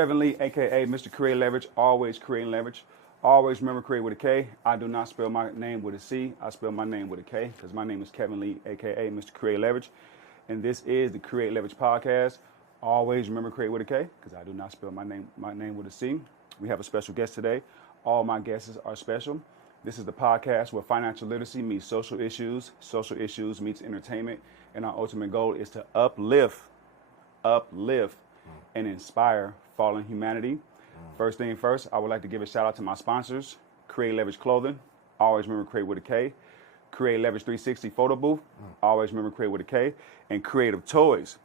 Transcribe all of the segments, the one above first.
Kevin Lee, a.k.a. Mr. Create Leverage, always creating leverage. Always remember create with a K. I do not spell my name with a C. I spell my name with a K because my name is Kevin Lee, a.k.a. Mr. Create Leverage. And this is the Create Leverage Podcast. Always remember create with a K because I do not spell my name with a C. We have a special guest today. All my guests are special. This is the podcast where financial literacy meets social issues meets entertainment, and our ultimate goal is to uplift, and inspire fallen humanity. First thing first, I would like to give a shout out to my sponsors, Create Leverage Clothing, always remember create with a K, Create Leverage 360 Photo Booth, always remember create with a K, and Creative Toys,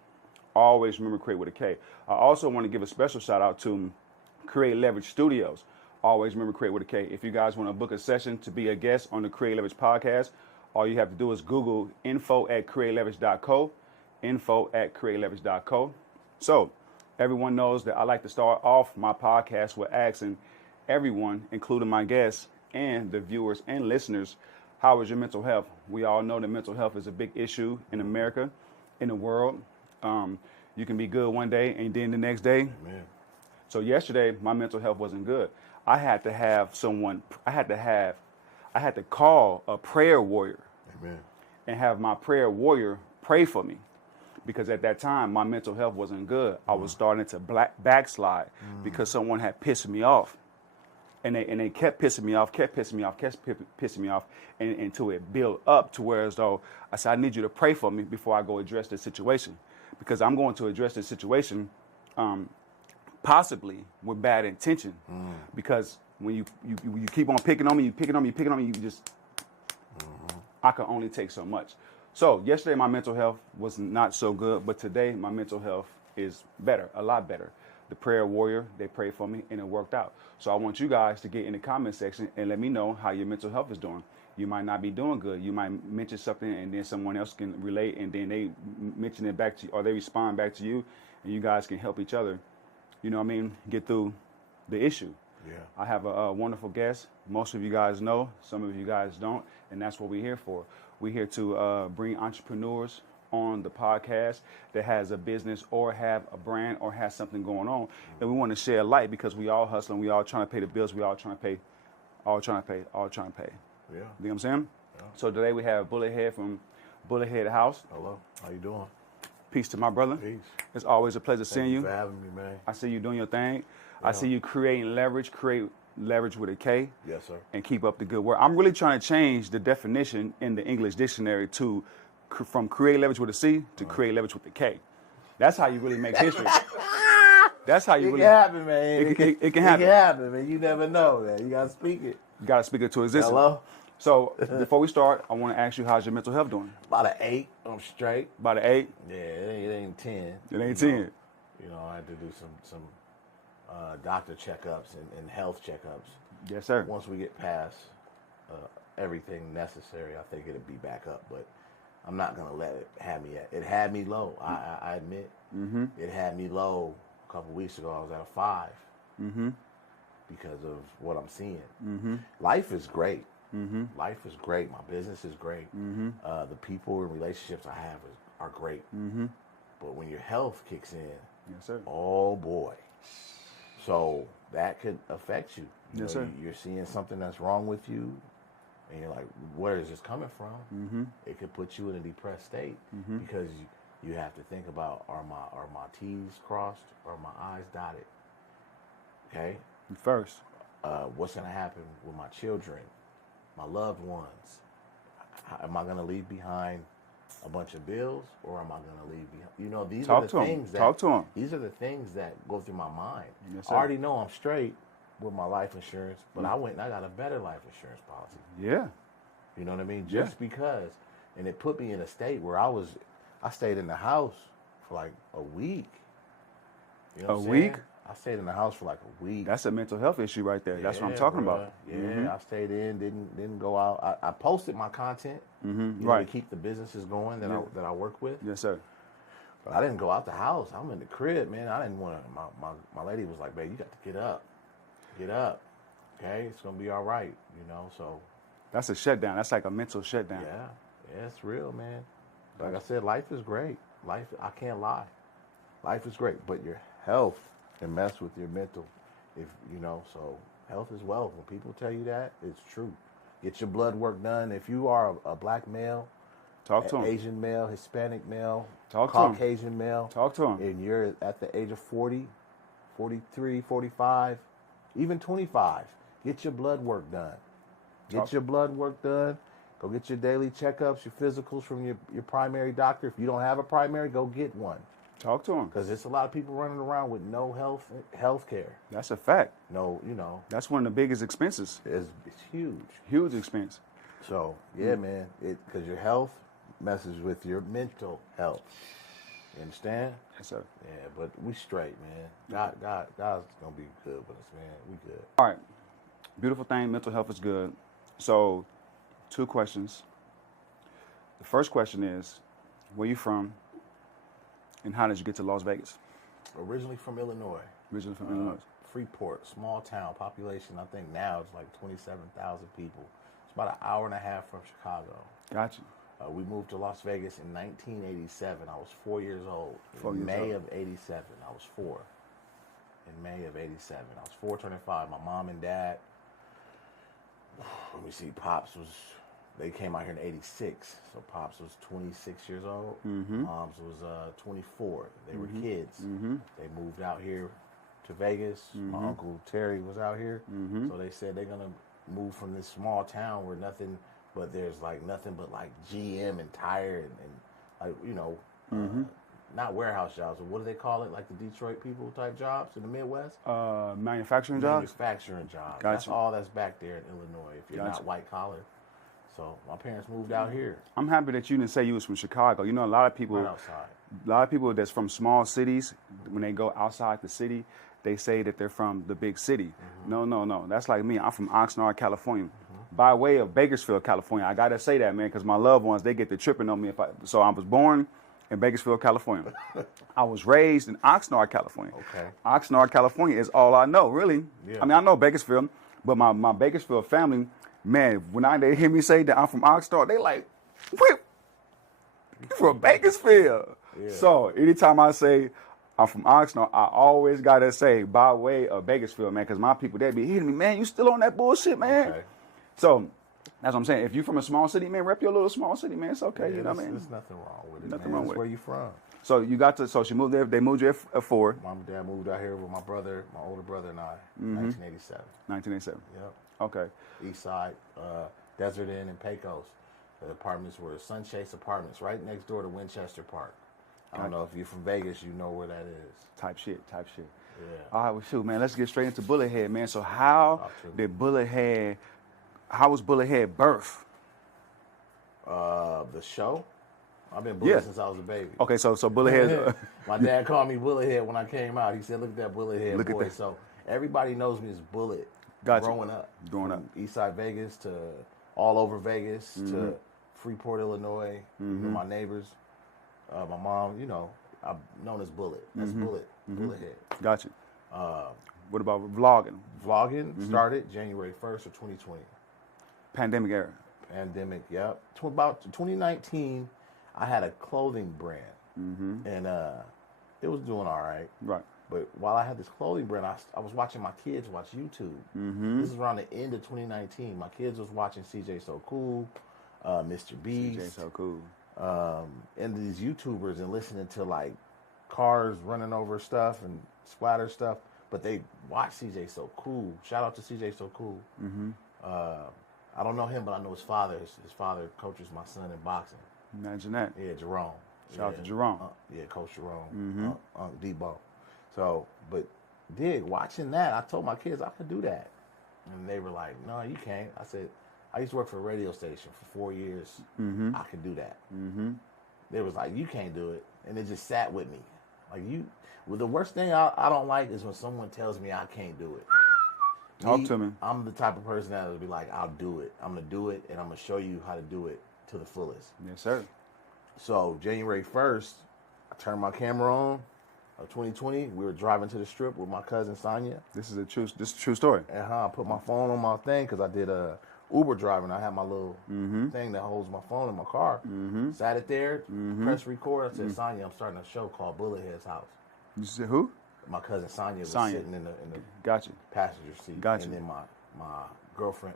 always remember create with a K. I also want to give a special shout out to Create Leverage Studios, always remember create with a K. If you guys want to book a session to be a guest on the Create Leverage Podcast, all you have to do is Google info@createleverage.co, info@createleverage.co. So, everyone knows that I like to start off my podcast with asking everyone, including my guests and the viewers and listeners, how is your mental health? We all know that mental health is a big issue in America, in the world. You can be good one day and then the next day. Amen. So yesterday, my mental health wasn't good. I had to call a prayer warrior. Amen. And have my prayer warrior pray for me. Because at that time, my mental health wasn't good. I was starting to backslide because someone had pissed me off. And they kept pissing me off, and until it built up to where as though I said, I need you to pray for me before I go address this situation. Because I'm going to address this situation possibly with bad intention. Because when you keep on picking on me, you just, I can only take so much. So yesterday my mental health was not so good, but today my mental health is better, a lot better. The prayer warrior, they prayed for me and it worked out. So I want you guys to get in the comment section and let me know how your mental health is doing. You might not be doing good. You might mention something and then someone else can relate and then they mention it back to you or they respond back to you and you guys can help each other, you know what I mean, get through the issue. Yeah. I have a wonderful guest. Most of you guys know, some of you guys don't, and that's what we're here for. We're here to bring entrepreneurs on the podcast that has a business or have a brand or has something going on. And we want to share light because we all hustling, we all trying to pay the bills, we all trying to pay. Yeah. You know what I'm saying? Yeah. So today we have Bullethead from Bullethead House. Hello. How you doing? Peace to my brother. Peace. It's always a pleasure seeing you. Thank you for having me, man. I see you doing your thing. Yeah. I see you creating leverage, create leverage with a K. Yes, sir. And keep up the good work. I'm really trying to change the definition in the English dictionary to from create leverage with a C to create leverage with a K. That's how you really make history. That's how you really. It can happen, man. It can happen. It can happen, man. You never know, man. You gotta speak it. You gotta speak it to existence. Hello. So before we start, I want to ask you, how's your mental health doing? About an 8. I'm straight. About an 8. Yeah, it ain't 10. It ain't 10. You know, I had to do some doctor checkups and health checkups. Yes, sir. Once we get past everything necessary, I think it'll be back up. But I'm not gonna let it have me at. It had me low. I admit. Mm-hmm. It had me low a couple weeks ago. I was at a 5 because of what I'm seeing. Mm-hmm. Life is great. Mm-hmm. Life is great. My business is great. Mm-hmm. The people and relationships I have are great. Mm-hmm. But when your health kicks in, Yes, sir. oh boy. So that could affect you. Yes, sir. You're seeing something that's wrong with you, and you're like, where is this coming from? Mm-hmm. It could put you in a depressed state because you have to think about, are my T's crossed or my I's dotted? Okay? First. What's going to happen with my children, my loved ones? Am I going to leave behind a bunch of bills, or am I going to leave behind? You know, these are the things that Talk to him. These are the things that go through my mind. Yes, I sir. already know I'm straight with my life insurance, but I went and I got a better life insurance policy. Yeah. You know what I mean? Yeah. Just because, and it put me in a state where I stayed in the house for like a week. You know what I'm saying? I stayed in the house for like a week. That's a mental health issue right there. That's what I'm talking about. Yeah, I stayed in, didn't go out. I posted my content, Right. to keep the businesses going that I work with. Yes, sir. But I didn't go out the house. I'm in the crib, man. I didn't want to. My lady was like, "Babe, you got to get up. Okay, it's gonna be all right." So That's a shutdown. That's like a mental shutdown. yeah, it's real, man. Like I said, life is great. I can't lie. Life is great, but your health and mess with your mental. If you know, so health is wealth. When people tell you that, it's true. Get your blood work done. If you are a black male, Talk to him. Asian male, Hispanic male, Talk to him. Caucasian male, Talk to him. and you're at the age of 40, 43, 45, even 25, get your blood work done. Get your blood work done. Go get your daily checkups, your physicals from your primary doctor. If you don't have a primary, go get one. Talk to him. Because there's a lot of people running around with no health care. That's a fact. No, you know. That's one of the biggest expenses. It's huge. Huge expense. So, yeah, man. Because your health messes with your mental health. You understand? Yes, sir. Yeah, but we straight, man. God's going to be good with us, man. We good. All right. Beautiful thing. Mental health is good. So, 2 questions. The first question is, where you from? And how did you get to Las Vegas? Originally from Illinois. Originally from Illinois. Freeport, small town, population, I think now it's like 27,000 people. It's about an hour and a half from Chicago. Gotcha. We moved to Las Vegas in 1987. I was 4 years old. In May of 87, I was 4. In May of 87. I was 4 turning 5. My mom and dad, let me see, Pops was... They came out here in 86, so Pops was 26 years old. Mom's was 24. They were kids. They moved out here to Vegas. My Uncle Terry was out here. So they said they're going to move from this small town where there's like nothing but like GM and tire and like, you know, not warehouse jobs, but what do they call it? Like the Detroit people type jobs in the Midwest? Manufacturing jobs? Manufacturing jobs. Gotcha. That's all that's back there in Illinois if you're not white collar. So my parents moved out here. I'm happy that you didn't say you was from Chicago. You know, a lot of people, Right outside. a lot of people that's from small cities, when they go outside the city, they say that they're from the big city. No. That's like me. I'm from Oxnard, California, by way of Bakersfield, California. I gotta say that, man, because my loved ones, they get the tripping on me. So I was born in Bakersfield, California. I was raised in Oxnard, California. Okay. Oxnard, California is all I know, really. Yeah. I mean, I know Bakersfield, but my Bakersfield family, man, when they hear me say that I'm from Oxnard, they like, wait, you from Bakersfield? Yeah. So anytime I say I'm from Oxnard, I always gotta say by way of Bakersfield, man, because my people, they be hitting me, man, you still on that bullshit, man? Okay. So that's what I'm saying. If you from a small city, man, rep your little small city, man. It's okay, you know what I mean? There's nothing wrong with it, Nothing man. wrong That's with where it. you from. So you got to, so she moved there, they moved you at 4. Mom and dad moved out here with my brother, my older brother and I, 1987. 1987. Yep. Okay. East Side, Desert Inn and Pecos. The apartments were Sunchase Apartments, right next door to Winchester Park. I don't know if you're from Vegas, you know where that is. Type shit. Yeah. All right, well, shoot, man, let's get straight into Bullethead, man. So how was Bullethead birth? The show? I've been Bullet since I was a baby. Okay, so Bullethead. My dad called me Bullethead when I came out. He said, look at that Bullethead boy. So everybody knows me as Bullet. Gotcha. Growing up. Eastside Vegas to all over Vegas to Freeport, Illinois. You know, my neighbors. My mom, you know, I'm known as Bullet. That's Bullet. Bullethead. Gotcha. What about vlogging? Vlogging started January 1st of 2020. Pandemic era. Pandemic, yep. About 2019, I had a clothing brand. And it was doing all right. Right. But while I had this clothing brand, I was watching my kids watch YouTube. This is around the end of 2019. My kids was watching CJ So Cool, Mr. Beast. CJ So Cool. And these YouTubers and listening to like cars running over stuff and splatter stuff. But they watch CJ So Cool. Shout out to CJ So Cool. I don't know him, but I know his father. His father coaches my son in boxing. Imagine that. Yeah, Jerome. Shout out to Jerome. Coach Jerome. Debo. So, but watching that, I told my kids I could do that. And they were like, no, you can't. I said, I used to work for a radio station for 4 years. I could do that. They was like, you can't do it. And it just sat with me. Like well, the worst thing I don't like is when someone tells me I can't do it. Talk to me. I'm the type of person that would be like, I'll do it. I'm going to do it, and I'm going to show you how to do it to the fullest. Yes, sir. So January 1st, I turned my camera on. Of 2020, we were driving to the strip with my cousin Sonia. This is a true story. And I put my phone on my thing because I did a Uber driving. I had my little thing that holds my phone in my car. Sat it there, pressed record. I said, Sonia, I'm starting a show called Bullethead's House. You said who? My cousin Sonia was sitting in the Gotcha. passenger seat. Gotcha. And then my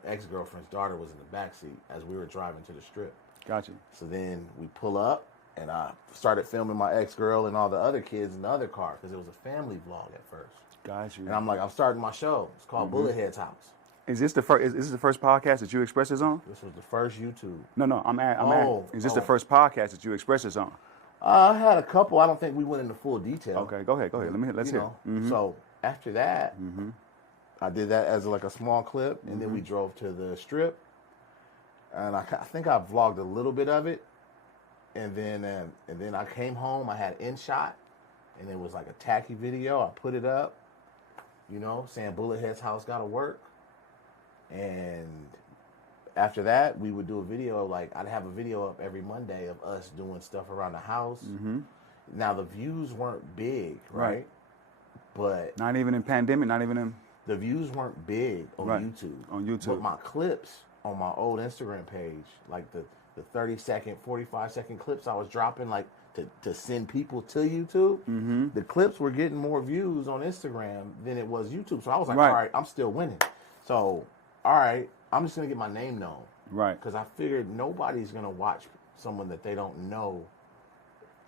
ex-girlfriend's daughter was in the back seat as we were driving to the strip. Gotcha. So then we pull up, and I started filming my ex-girl and all the other kids in the other car because it was a family vlog at first. Gotcha. And I'm like, I'm starting my show. It's called Bullethead's House. Is this the first? Is this the first podcast that you express this on? This was the first YouTube. No, I'm is this the first podcast that you express this on? I had a couple. I don't think we went into full detail. Okay, go ahead. Let's hear. So after that, I did that as like a small clip, and then we drove to the strip, and I think I vlogged a little bit of it, and then I came home. I had InShot, and it was like a tacky video. I put it up, saying Bullethead's house gotta work, and after that, we would do a video. Like, I'd have a video up every Monday of us doing stuff around the house. Now, the views weren't big, right? But not even in pandemic, the views weren't big on YouTube. On YouTube. But my clips on my old Instagram page, like the 30-second, 45-second clips I was dropping, like to send people to YouTube, the clips were getting more views on Instagram than it was YouTube. So I was like, all right, I'm still winning. So, all right, I'm just going to get my name known. Right. Because I figured nobody's going to watch someone that they don't know.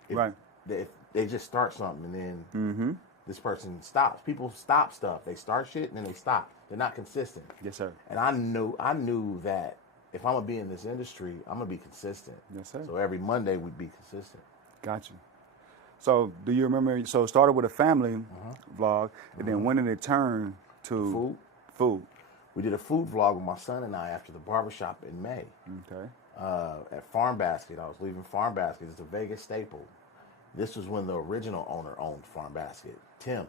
If they just start something and then this person stops. People stop stuff. They start shit and then they stop. They're not consistent. Yes, sir. And I knew that if I'm going to be in this industry, I'm going to be consistent. Yes, sir. So every Monday we'd be consistent. Gotcha. So do you remember, so it started with a family vlog, and then when did it turn to food? We did a food vlog with my son and I after the barbershop in May. Okay. At Farm Basket. I was leaving Farm Basket. It's a Vegas staple. This was when the original owner owned Farm Basket, Tim.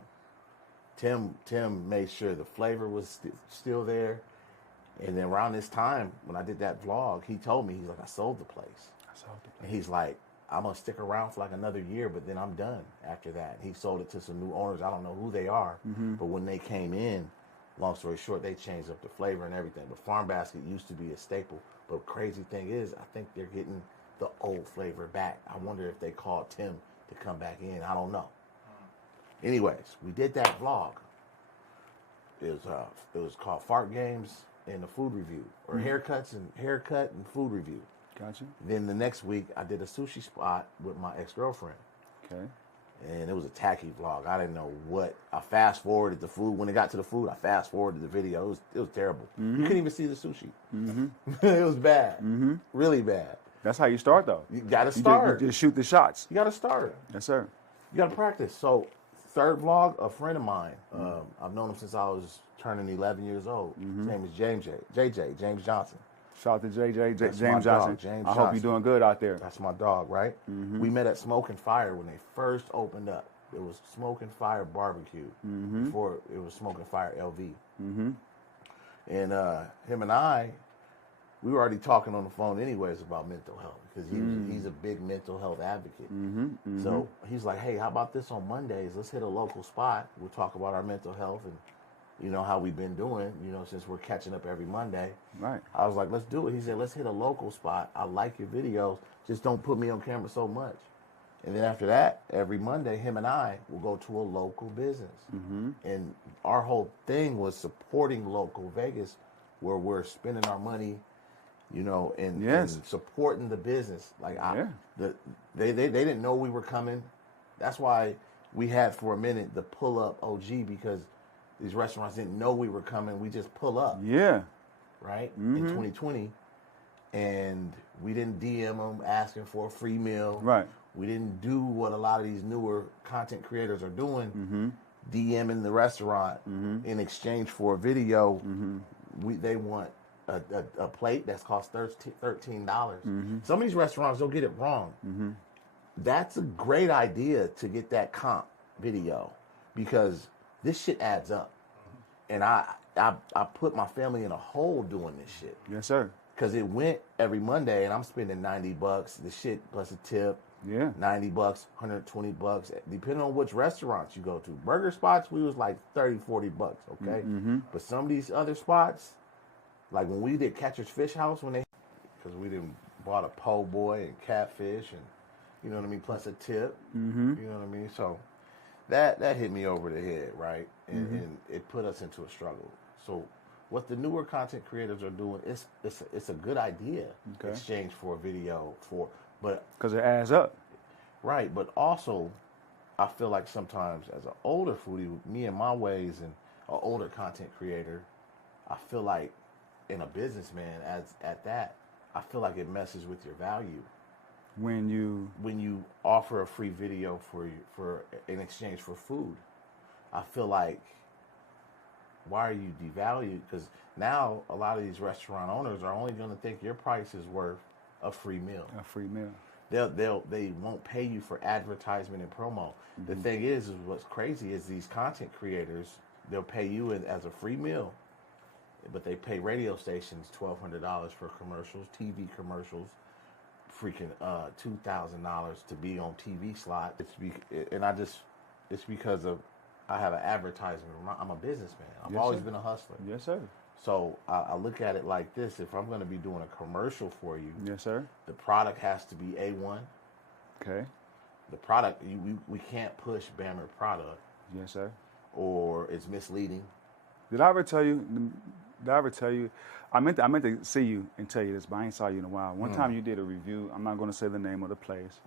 Tim made sure the flavor was still there. And then around this time, when I did that vlog, he told me, he's like, I sold the place. And he's like, I'm going to stick around for like another year, but then I'm done after that. He sold it to some new owners. I don't know who they are. But when they came in, long story short, they changed up the flavor and everything. But Farm Basket used to be a staple. But crazy thing is, I think they're getting the old flavor back. I wonder if they called Tim to come back in. I don't know. Anyways, we did that vlog. It was called Fart Games and the Food Review, or haircut and food review. Gotcha. Then the next week, I did a sushi spot with my ex-girlfriend. Okay. And it was a tacky vlog. I didn't know what. I fast forwarded the food. When it got to the food, I fast forwarded the video. It was terrible. You couldn't even see the sushi. It was bad. Really bad. That's how you start, though. You got to start. You just shoot the shots. You got to start. Yes, sir. You got to practice. So, third vlog, a friend of mine. I've known him since I was turning 11 years old. His name is James Johnson. Shout out to JJ, That's James Johnson. James I hope you're doing good out there. That's my dog, right? We met at Smoke and Fire when they first opened up. It was Smoke and Fire Barbecue before it was Smoke and Fire LV. And him and I, we were already talking on the phone anyways about mental health because he's a big mental health advocate. So he's like, hey, how about this on Mondays? Let's hit a local spot. We'll talk about our mental health and how we've been doing, since we're catching up every Monday. Right. I was like, let's do it. He said, let's hit a local spot. I like your videos. Just don't put me on camera so much. And then after that, every Monday, him and I will go to a local business. And our whole thing was supporting local Vegas, where we're spending our money, and supporting the business. Like they didn't know we were coming. That's why we had for a minute the pull up OG, because these restaurants didn't know we were coming. We just pull up. Yeah. Right? In 2020. And we didn't DM them asking for a free meal. Right. We didn't do what a lot of these newer content creators are doing, DMing the restaurant in exchange for a video. They want a plate that's cost $13. Some of these restaurants don't get it wrong. That's a great idea to get that comp video, because this shit adds up. And I put my family in a hole doing this shit. Yes, sir. Because it went every Monday, and I'm spending $90. The shit plus a tip. Yeah. $90, $120, depending on which restaurants you go to. Burger spots, we was like $30, $40, okay? But some of these other spots, like when we did Catcher's Fish House, because we didn't bought a po' boy and catfish and, plus a tip. You know what I mean? So that hit me over the head, right? And it put us into a struggle. So what the newer content creators are doing, it's a good idea. Okay. Exchange for a video but because it adds up. Right, but also I feel like sometimes as an older foodie, me and my ways, and an older content creator, I feel like in a businessman at that, I feel like it messes with your value. When you offer a free video for in exchange for food, I feel like, why are you devalued? Because now a lot of these restaurant owners are only going to think your price is worth a free meal. A free meal. They won't pay you for advertisement and promo. The thing is what's crazy is these content creators, they'll pay you as a free meal, but they pay radio stations $1,200 for commercials, TV commercials, freaking $2,000 to be on TV slot. It's because of I have an advertisement. I'm a businessman. I've always been a hustler. Yes, sir. So I look at it like this: if I'm going to be doing a commercial for you, yes, sir, the product has to be A1. Okay. The product, we can't push Bammer product. Yes, sir. Or it's misleading. Did I ever tell you? I meant to see you and tell you this, but I ain't saw you in a while. One time you did a review. I'm not going to say the name of the place.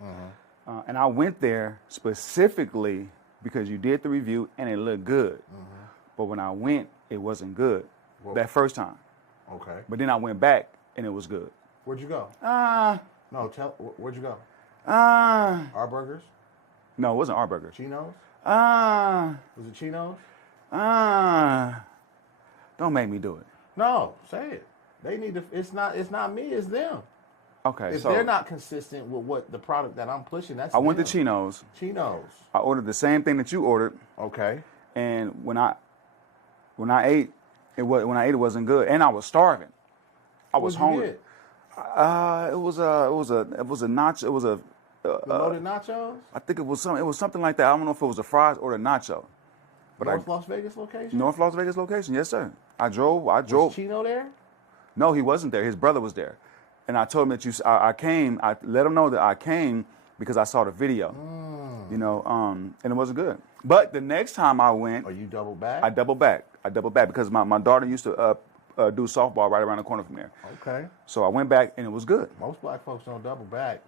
And I went there specifically because you did the review and it looked good. But when I went, it wasn't good. That first time. Okay. But then I went back and it was good. Where'd you go? Where'd you go? Our Burgers? No, it wasn't Our Burgers. Chino's? Was it Chino's? Don't make me do it. No, say it. They need to. It's not me. It's them. Okay. If they're not consistent with what the product that I'm pushing, that's. I went to them. Chino's. I ordered the same thing that you ordered. Okay. And when I ate, it wasn't good, and I was starving. I was hungry. It was a nacho. It was a loaded nachos. I think it was something like that. I don't know if it was the fries or the nacho. But North Las Vegas location. North Las Vegas location, yes, sir. I drove. Was Chino there? No, he wasn't there. His brother was there, and I told him that I came. I let him know that I came because I saw the video. And it wasn't good. But the next time I went, you doubled back? I doubled back because my daughter used to do softball right around the corner from there. Okay. So I went back and it was good. Most black folks don't double back.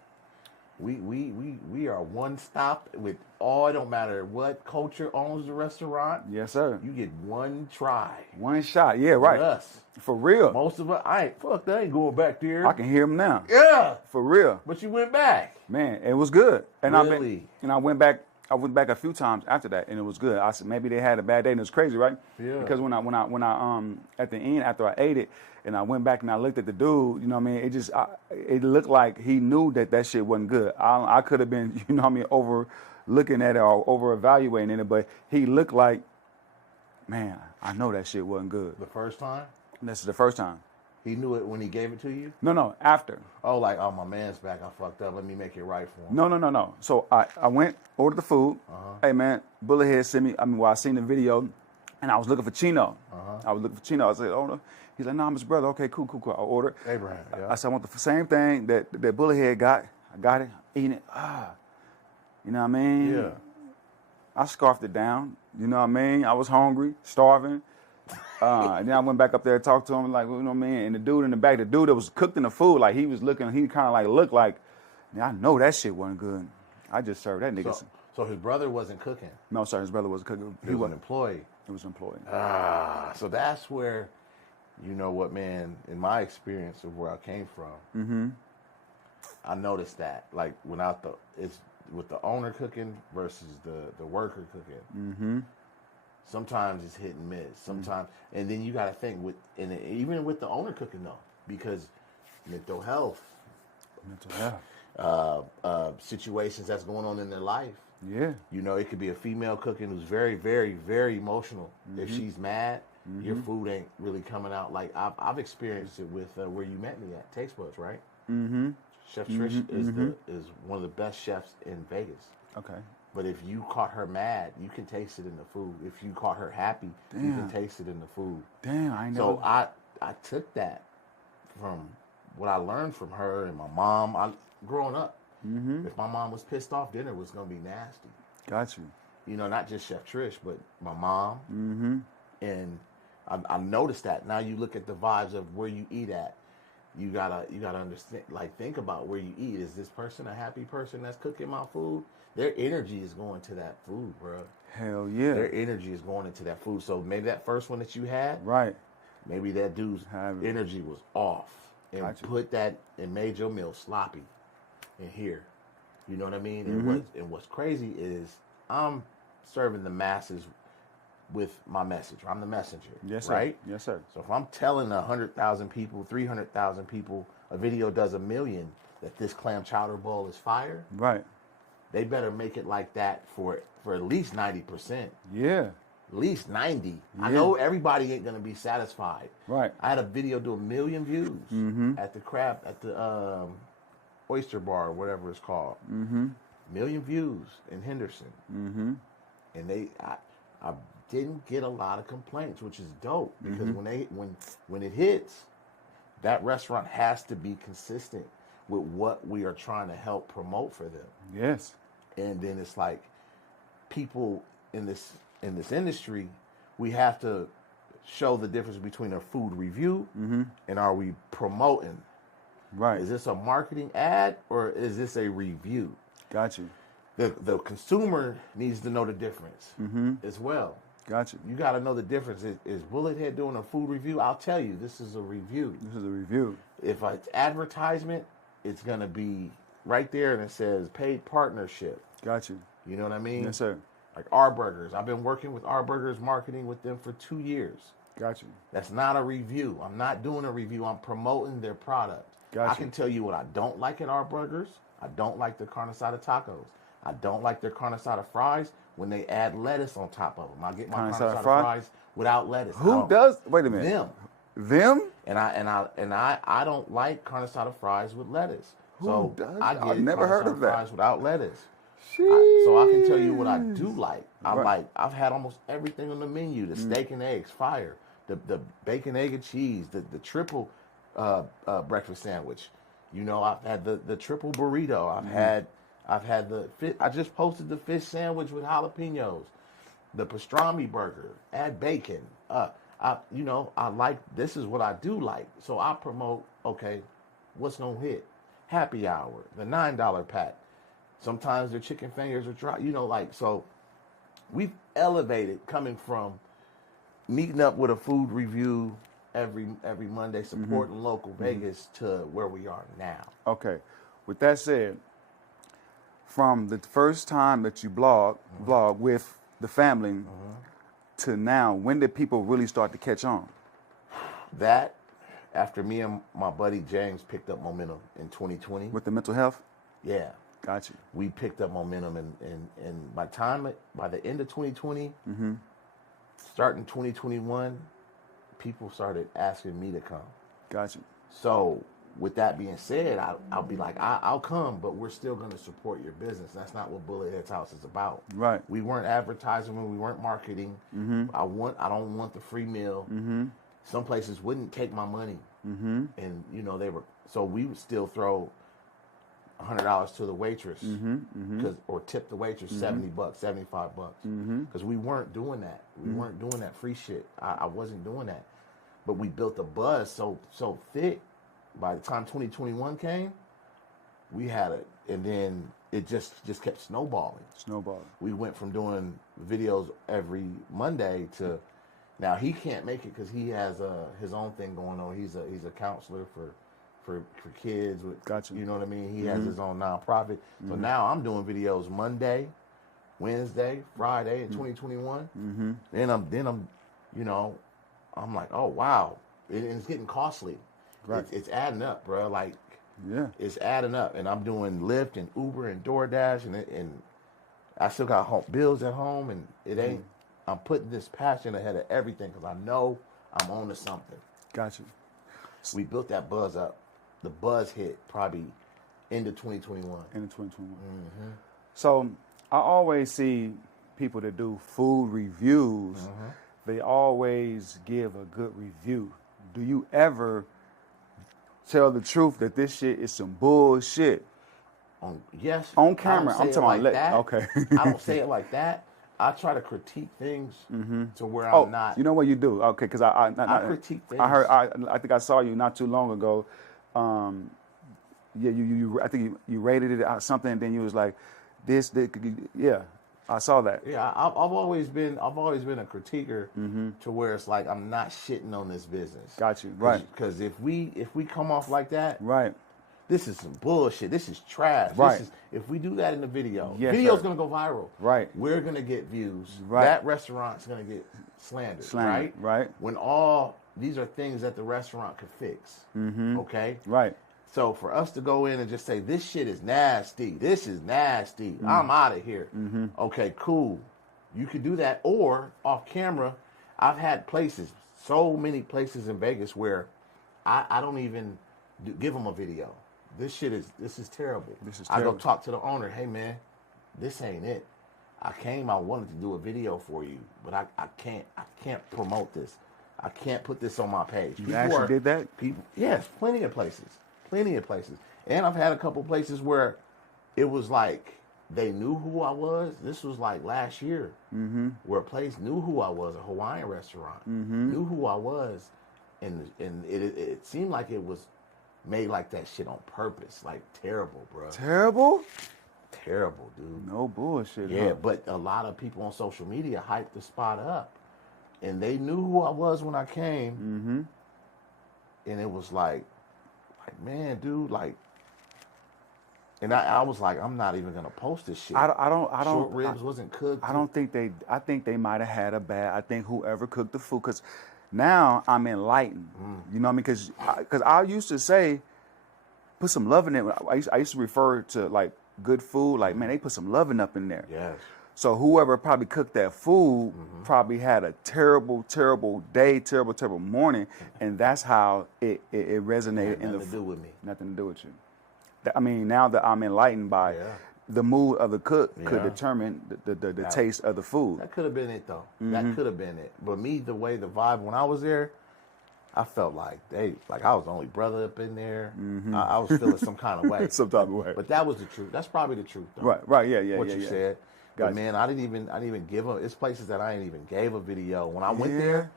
We are one stop with all. It don't matter what culture owns the restaurant. Yes, sir. You get one try. One shot. Yeah, right. With us. For real. Most of us, I ain't going back there. I can hear him now. Yeah. For real. But you went back. Man, it was good. And really? I went back a few times after that, and it was good. I said maybe they had a bad day, and it was crazy, right? Yeah. Because when I at the end after I ate it, and I went back and I looked at the dude, you know what I mean? It looked like he knew that shit wasn't good. I could have been, you know what I mean, overlooking at it or over evaluating it, but he looked like, man, I know that shit wasn't good. The first time? This is the first time. He knew it when he gave it to you? No, after. Oh, my man's back. I fucked up. Let me make it right for him. No. So I went, ordered the food. Hey, man, Bullethead sent me, I seen the video, and I was looking for Chino. I was looking for Chino. I said, oh, no. He's like, nah, I'm his brother. Okay, cool. I ordered. Abraham, yeah. I said, I want the same thing that Bullethead got. I got it, eating it. You know what I mean? Yeah. I scarfed it down. You know what I mean? I was hungry, starving. And then I went back up there and talked to him, like, you know what I mean? And the dude in the back, the dude that was cooking the food, like, he kind of like looked like, I know that shit wasn't good. I just served that nigga. So his brother wasn't cooking? No, sir, his brother wasn't cooking. He was an employee? He was an employee. So that's where, you know what, man, in my experience of where I came from, I noticed that, like, it's with the owner cooking versus the worker cooking. Sometimes it's hit and miss. Sometimes, and then you got to think even with the owner cooking though, because mental health, situations that's going on in their life. Yeah, you know, it could be a female cooking who's very, very, very emotional. If she's mad, your food ain't really coming out. Like I've experienced it with where you met me at Taste Buds, right? Chef Trish is one of the best chefs in Vegas. Okay. But if you caught her mad, you can taste it in the food. If you caught her happy, you can taste it in the food. Damn, I know. So I took that from what I learned from her and my mom. Growing up, if my mom was pissed off, dinner was going to be nasty. Got you. you know, not just Chef Trish, but my mom. Mm-hmm. And I noticed that. Now you look at the vibes of where you eat at. You gotta understand, like, think about where you eat. Is this person a happy person that's cooking my food? Their energy is going to that food, bro. Hell yeah. Their energy is going into that food. So maybe that first one that you had, right. maybe that dude's energy was off and put that and made your meal sloppy in here. You know what I mean? Mm-hmm. And what's crazy is I'm serving the masses with my message. I'm the messenger. Yes, sir. Right? Yes, sir. So if I'm telling 100,000 people, 300,000 people, a video does 1 million, that this clam chowder bowl is fire. Right. They better make it like that for at least 90%. Yeah. At least 90. Yeah. I know everybody ain't gonna be satisfied. Right. I had a video do 1 million views at the oyster bar or whatever it's called. 1 million views in Henderson. And I didn't get a lot of complaints, which is dope, because when it hits, that restaurant has to be consistent with what we are trying to help promote for them. Yes. And then it's like, people in this industry, we have to show the difference between a food review and are we promoting. Right. Is this a marketing ad or is this a review? Got you. The consumer needs to know the difference as well. Got you. You got to know the difference. Is Bullethead doing a food review? I'll tell you, this is a review. This is a review. If it's advertisement, it's going to be right there and it says paid partnership. Got you. You know what I mean? Yes, sir. Like Our Burgers. I've been working with Our Burgers marketing with them for 2 years. Got you. That's not a review. I'm not doing a review. I'm promoting their product. Got I can tell you what I don't like at Our Burgers. I don't like their carne asada tacos. I don't like their carne asada fries when they add lettuce on top of them. I get my carne asada fries without lettuce. Who does? Wait a minute. Them. Them? And I don't like carne asada fries with lettuce. Who does? I've never heard of that. Fries without lettuce. So I can tell you what I do like. I've had almost everything on the menu. The steak and eggs, fire. The bacon, egg, and cheese. The triple breakfast sandwich. You know, I've had the triple burrito. I've had the fish. I just posted the fish sandwich with jalapenos. The pastrami burger. Add bacon. I like, this is what I do like. So I promote, okay, what's gonna hit? Happy hour, the $9 pack. Sometimes their chicken fingers are dry, so we've elevated coming from meeting up with a food review every Monday, supporting local Vegas to where we are now. Okay. With that said, from the first time that you blog with the family to now, when did people really start to catch on? That, after me and my buddy James picked up momentum in 2020. With the mental health? Yeah. Got you. We picked up momentum, and by the end of 2020, starting 2021, people started asking me to come. Got you. So with that being said, I'll be like, I'll come, but we're still going to support your business. That's not what Bullethead's House is about. Right. We weren't advertising, we weren't marketing. I don't want the free meal. Some places wouldn't take my money, and so we would still throw $100 to the waitress, or tip the waitress $70, $75, because we weren't doing that. We weren't doing that free shit. I wasn't doing that, but we built a buzz so thick. By the time 2021 came, we had it, and then it just kept snowballing. We went from doing videos every Monday to now he can't make it because he has his own thing going on. He's a counselor for kids with, Gotcha. You know what I mean? He has his own nonprofit. So now I'm doing videos Monday, Wednesday, Friday in 2021. Then I'm like, oh wow, and it's getting costly. Right. It's adding up, bro. Like, yeah, it's adding up, and I'm doing Lyft and Uber and DoorDash, and I still got bills at home, and it ain't. I'm putting this passion ahead of everything because I know I'm on to something. Got you. We built that buzz up. The buzz hit probably into 2021. So I always see people that do food reviews. They always give a good review. Do you ever tell the truth that this shit is some bullshit? Yes. On camera. I'm talking about that. Okay. I don't say it like that. I try to critique things to where I'm not. You know what you do? Okay, because I critique things. I think I saw you not too long ago. Yeah, I think you rated it something, and then you was like, yeah. I saw that. Yeah, I've always been a critiquer to where it's like I'm not shitting on this business. Got you. Right. Because if we come off like that, right. This is some bullshit. This is trash. Right. If we do that in the video, yes, video's gonna go viral. Right. We're gonna get views. Right. That restaurant's gonna get slandered. Right. Right. When these are things that the restaurant could fix. Okay. Right. So for us to go in and just say, this shit is nasty, this is nasty, I'm out of here. Okay, cool. You could do that. Or off camera, I've had so many places in Vegas where I don't even give them a video. This is terrible. I go talk to the owner, hey man, this ain't it. I wanted to do a video for you, but I can't promote this. I can't put this on my page. You actually did that? Yes, plenty of places. And I've had a couple places where it was like they knew who I was. This was like last year, where a place knew who I was, a Hawaiian restaurant, knew who I was, and it seemed like it was made like that shit on purpose. Like terrible, bro. Terrible, dude. No bullshit. Yeah, but a lot of people on social media hyped the spot up, and they knew who I was when I came, and it was like, man, dude, like, and I was like, I'm not even gonna post this shit. I don't. Short ribs wasn't cooked. I don't think they. I think they might have had a bad. I think whoever cooked the food, because now I'm enlightened. You know what I mean? Because I used to say, put some love in it. I used to refer to like good food, like man, they put some loving up in there. Yes. So whoever probably cooked that food probably had a terrible, terrible day, terrible, terrible morning, and that's how it resonated in the food. Nothing to do with me. Nothing to do with you. I mean, now that I'm enlightened by the mood of the cook could determine the taste of the food. That could have been it though. That could have been it. But me, the vibe when I was there, I felt like I was the only brother up in there. I was feeling some kind of way. Some type of way. But that was the truth. That's probably the truth though. Right, yeah. What you said. But man, I didn't even give them. It's places that I ain't even gave a video. When I went there,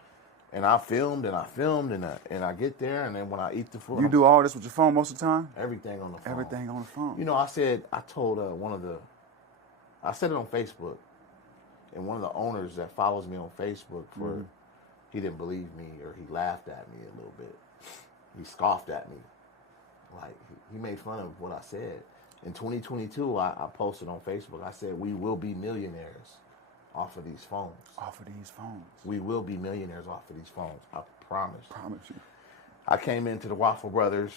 and I filmed and I get there, and then when I eat the food, you do all this with your phone most of the time. Everything on the phone. Everything on the phone. You know, I told I said it on Facebook, and one of the owners that follows me on Facebook he didn't believe me, or he laughed at me a little bit. He scoffed at me, like he made fun of what I said. In 2022, I posted on Facebook, I said, we will be millionaires off of these phones. Off of these phones. We will be millionaires off of these phones. I promise. Promise you. I came into the Waffle Brothers.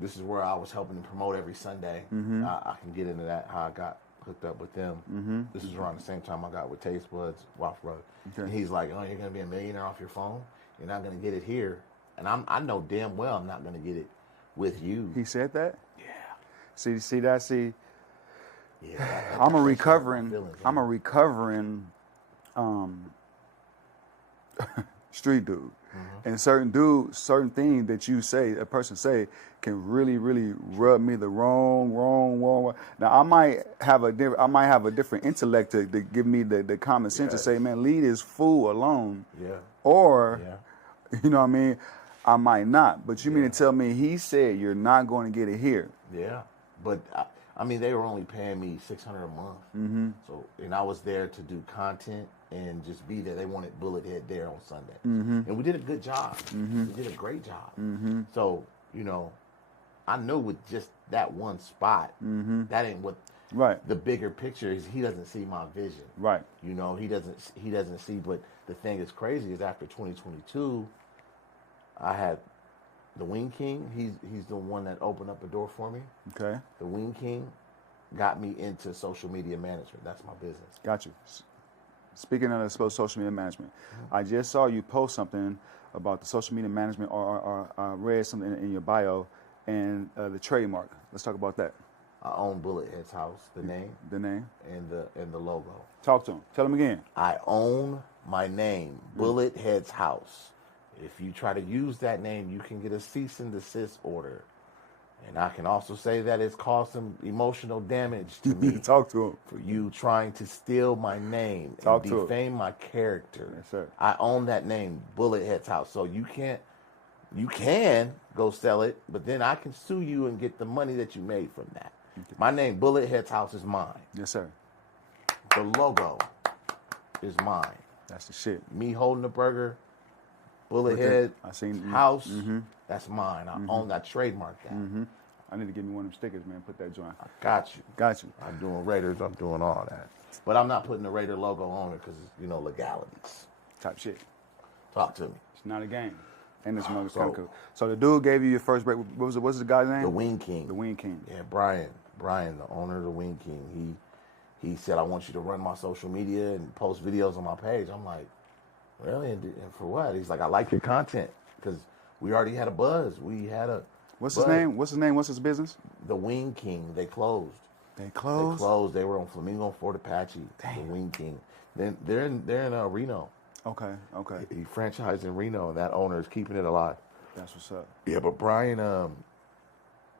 This is where I was helping to promote every Sunday. I can get into that, how I got hooked up with them. This is around the same time I got with Taste Buds, Waffle Brothers. Okay. And he's like, oh, you're going to be a millionaire off your phone? You're not going to get it here. And I know damn well I'm not going to get it with you. He said that? Yeah. See that? Yeah, I'm a recovering street dude. And certain things that you say, a person say, can really, really rub me the wrong way. Now I might have a different intellect to give me the common sense to say, man, leave this fool alone. Yeah. Or, you know what I mean? I might not. But you mean to tell me he said you're not going to get it here? Yeah. But I mean, they were only paying me $600 a month. So, and I was there to do content and just be there. They wanted Bullethead there on Sunday, and we did a good job. We did a great job. So, you know, I know with just that one spot, that ain't what. Right. The bigger picture is he doesn't see my vision. Right. You know, he doesn't see. But the thing that's crazy is after 2022, I had the Wing King. He's the one that opened up a door for me. Okay. The Wing King got me into social media management. That's my business. Got you. Speaking of social media management, I just saw you post something about the social media management, or read something in your bio, and the trademark. Let's talk about that. I own Bullethead's house, the name, and the logo. Talk to him. Tell him again. I own my name, Bullethead's house. If you try to use that name, you can get a cease and desist order. And I can also say that it's caused some emotional damage to me. Talk to him. For you trying to steal my name Talk and to defame my character. Yes, sir. I own that name, Bullethead's house. So you can go sell it, but then I can sue you and get the money that you made from that. My name, Bullethead's house, is mine. Yes, sir. The logo is mine. That's the shit. Me holding the burger, Bullethead house, that's mine. I own that, trademark that. I need to give me one of them stickers, man. Put that joint. I got you. Got you. I'm doing Raiders. I'm doing all that. But I'm not putting the Raider logo on it because, legalities. Type shit. Talk to me. It's not a game. And it's kind of cool. So the dude gave you your first break. What's the guy's name? The Wing King. The Wing King. Yeah, Brian, the owner of the Wing King. He said, I want you to run my social media and post videos on my page. I'm like, really? And for what? He's like, I like your content because we already had a buzz. We had a What's his name? What's his business? The Wing King. They closed. They closed? They were on Flamingo and Fort Apache. Damn. The Wing King. Then they're in Reno. Okay. He franchised in Reno, and that owner is keeping it alive. That's what's up. Yeah, but Brian,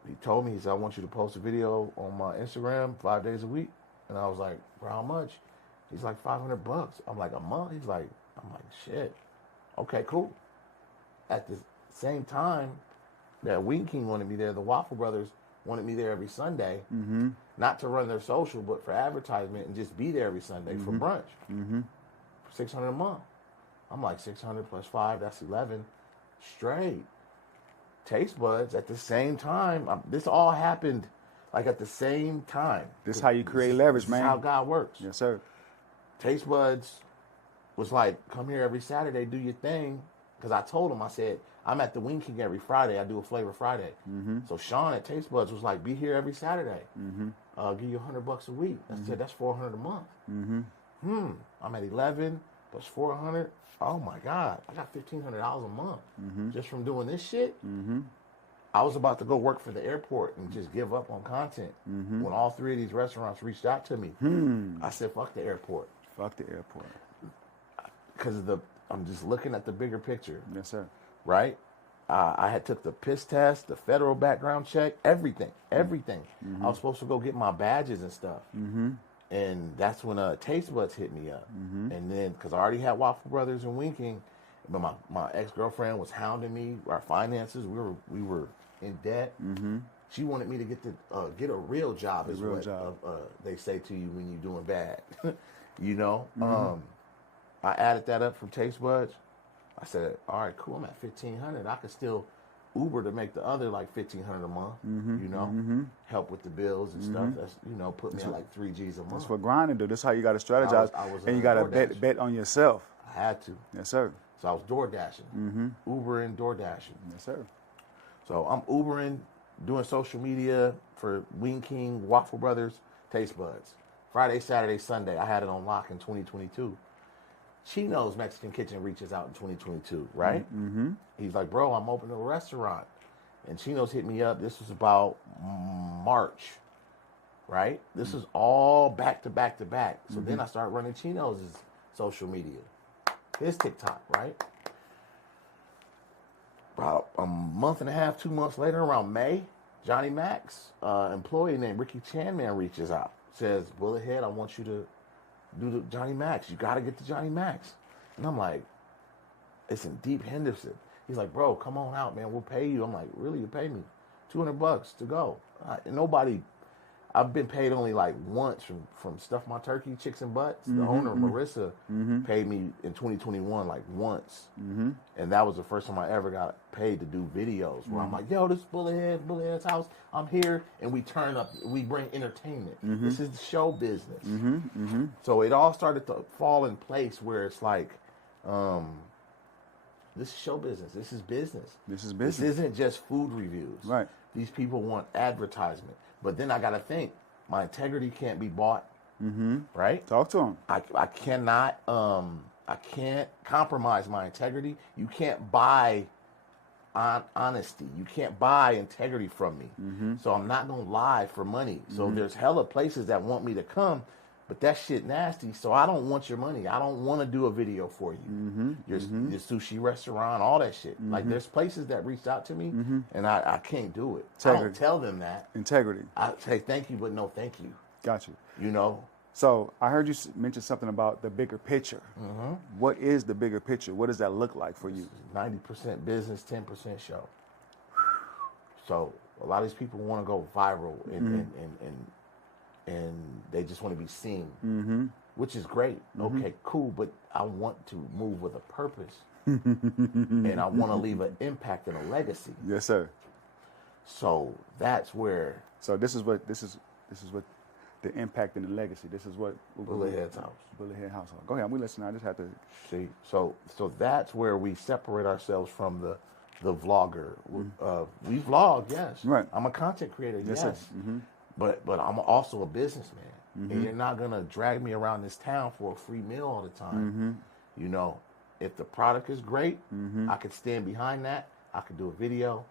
he told me, he said, I want you to post a video on my Instagram 5 days a week. And I was like, bro, how much? He's like, $500. I'm like, a month? I'm like, shit. Okay, cool. At the same time that Wing King wanted me there, the Waffle Brothers wanted me there every Sunday, not to run their social, but for advertisement and just be there every Sunday for brunch. For $600 a month. I'm like, 600 plus 5, that's 11. Straight. Taste Buds at the same time. This all happened like at the same time. This is how you create leverage, man. This is how God works. Yes, sir. Taste Buds was like, come here every Saturday, do your thing. Because I told him, I said, I'm at the Wing King every Friday. I do a Flavor Friday. So Sean at Taste Buds was like, be here every Saturday. Give you $100 a week. That's $400 a month. I'm at 11 plus 400. Oh my God, I got $1,500 a month just from doing this shit. I was about to go work for the airport and just give up on content. When all three of these restaurants reached out to me, I said, fuck the airport. Fuck the airport. Because I'm just looking at the bigger picture. Yes, sir. Right? I had took the piss test, the federal background check, everything. I was supposed to go get my badges and stuff. And that's when Taste Buds hit me up. And then, because I already had Waffle Brothers and Wing King, but my ex-girlfriend was hounding me, our finances, we were in debt. She wanted me to get a real job, is what they say to you when you're doing bad. I added that up from Taste Buds. I said, all right, cool, I'm at $1,500. I could still Uber to make the other like $1,500 a month, help with the bills and stuff. That's, put me at like 3 G's a month. That's what grinding do. That's how you got to strategize. And you got to bet on yourself. I had to. Yes, sir. So I was door dashing, Ubering, door dashing. Yes, sir. So I'm Ubering, doing social media for Wing King, Waffle Brothers, Taste Buds. Friday, Saturday, Sunday, I had it on lock in 2022. Chino's Mexican Kitchen reaches out in 2022, right? He's like, bro, I'm opening a restaurant. And Chino's hit me up. This was about March, right? This is all back to back to back. So then I started running Chino's social media. His TikTok, right? About a month and a half, 2 months later, around May, Johnny Mac's employee named Ricky Chanman reaches out. Says, Bullethead, I want you to do the Johnny Mac's. You got to get to Johnny Mac's. And I'm like, it's in Deep Henderson. He's like, bro, come on out, man. We'll pay you. I'm like, really? You pay me $200 to go? I've been paid only like once from Stuff My Turkey, Chicks and Butts. The owner, Marissa, paid me in 2021 like once. And that was the first time I ever got paid to do videos where I'm like, yo, this is Bullethead's house. I'm here. And we turn up, we bring entertainment. This is the show business. So it all started to fall in place where it's like, this is show business. This is business. This is business. This isn't just food reviews. Right. These people want advertisement. But then I got to think, my integrity can't be bought. Right? Talk to him. I cannot, I can't compromise my integrity. You can't buy honesty. You can't buy integrity from me. So I'm not going to lie for money. So there's hella places that want me to come, But that shit nasty, so I don't want your money. I don't want to do a video for you. Your sushi restaurant, all that shit. Like, there's places that reached out to me, and I can't do it. Integrity. I don't tell them that. Integrity. I say thank you, but no thank you. Got you. You know? So I heard you mention something about the bigger picture. What is the bigger picture? What does that look like for you? 90% business, 10% show. So a lot of these people want to go viral and they just want to be seen, which is great. Okay, cool, but I want to move with a purpose, and I want to leave an impact and a legacy. Yes, sir. So that's where. So this is what the impact and the legacy. This is what Bullethead's house. Bullethead household. Go ahead. We listen. I just have to see. So that's where we separate ourselves from the vlogger. We vlog, yes. Right. I'm a content creator, yes. Sir. But I'm also a businessman. And you're not going to drag me around this town for a free meal all the time. You know, if the product is great, I could stand behind that. I could do a video.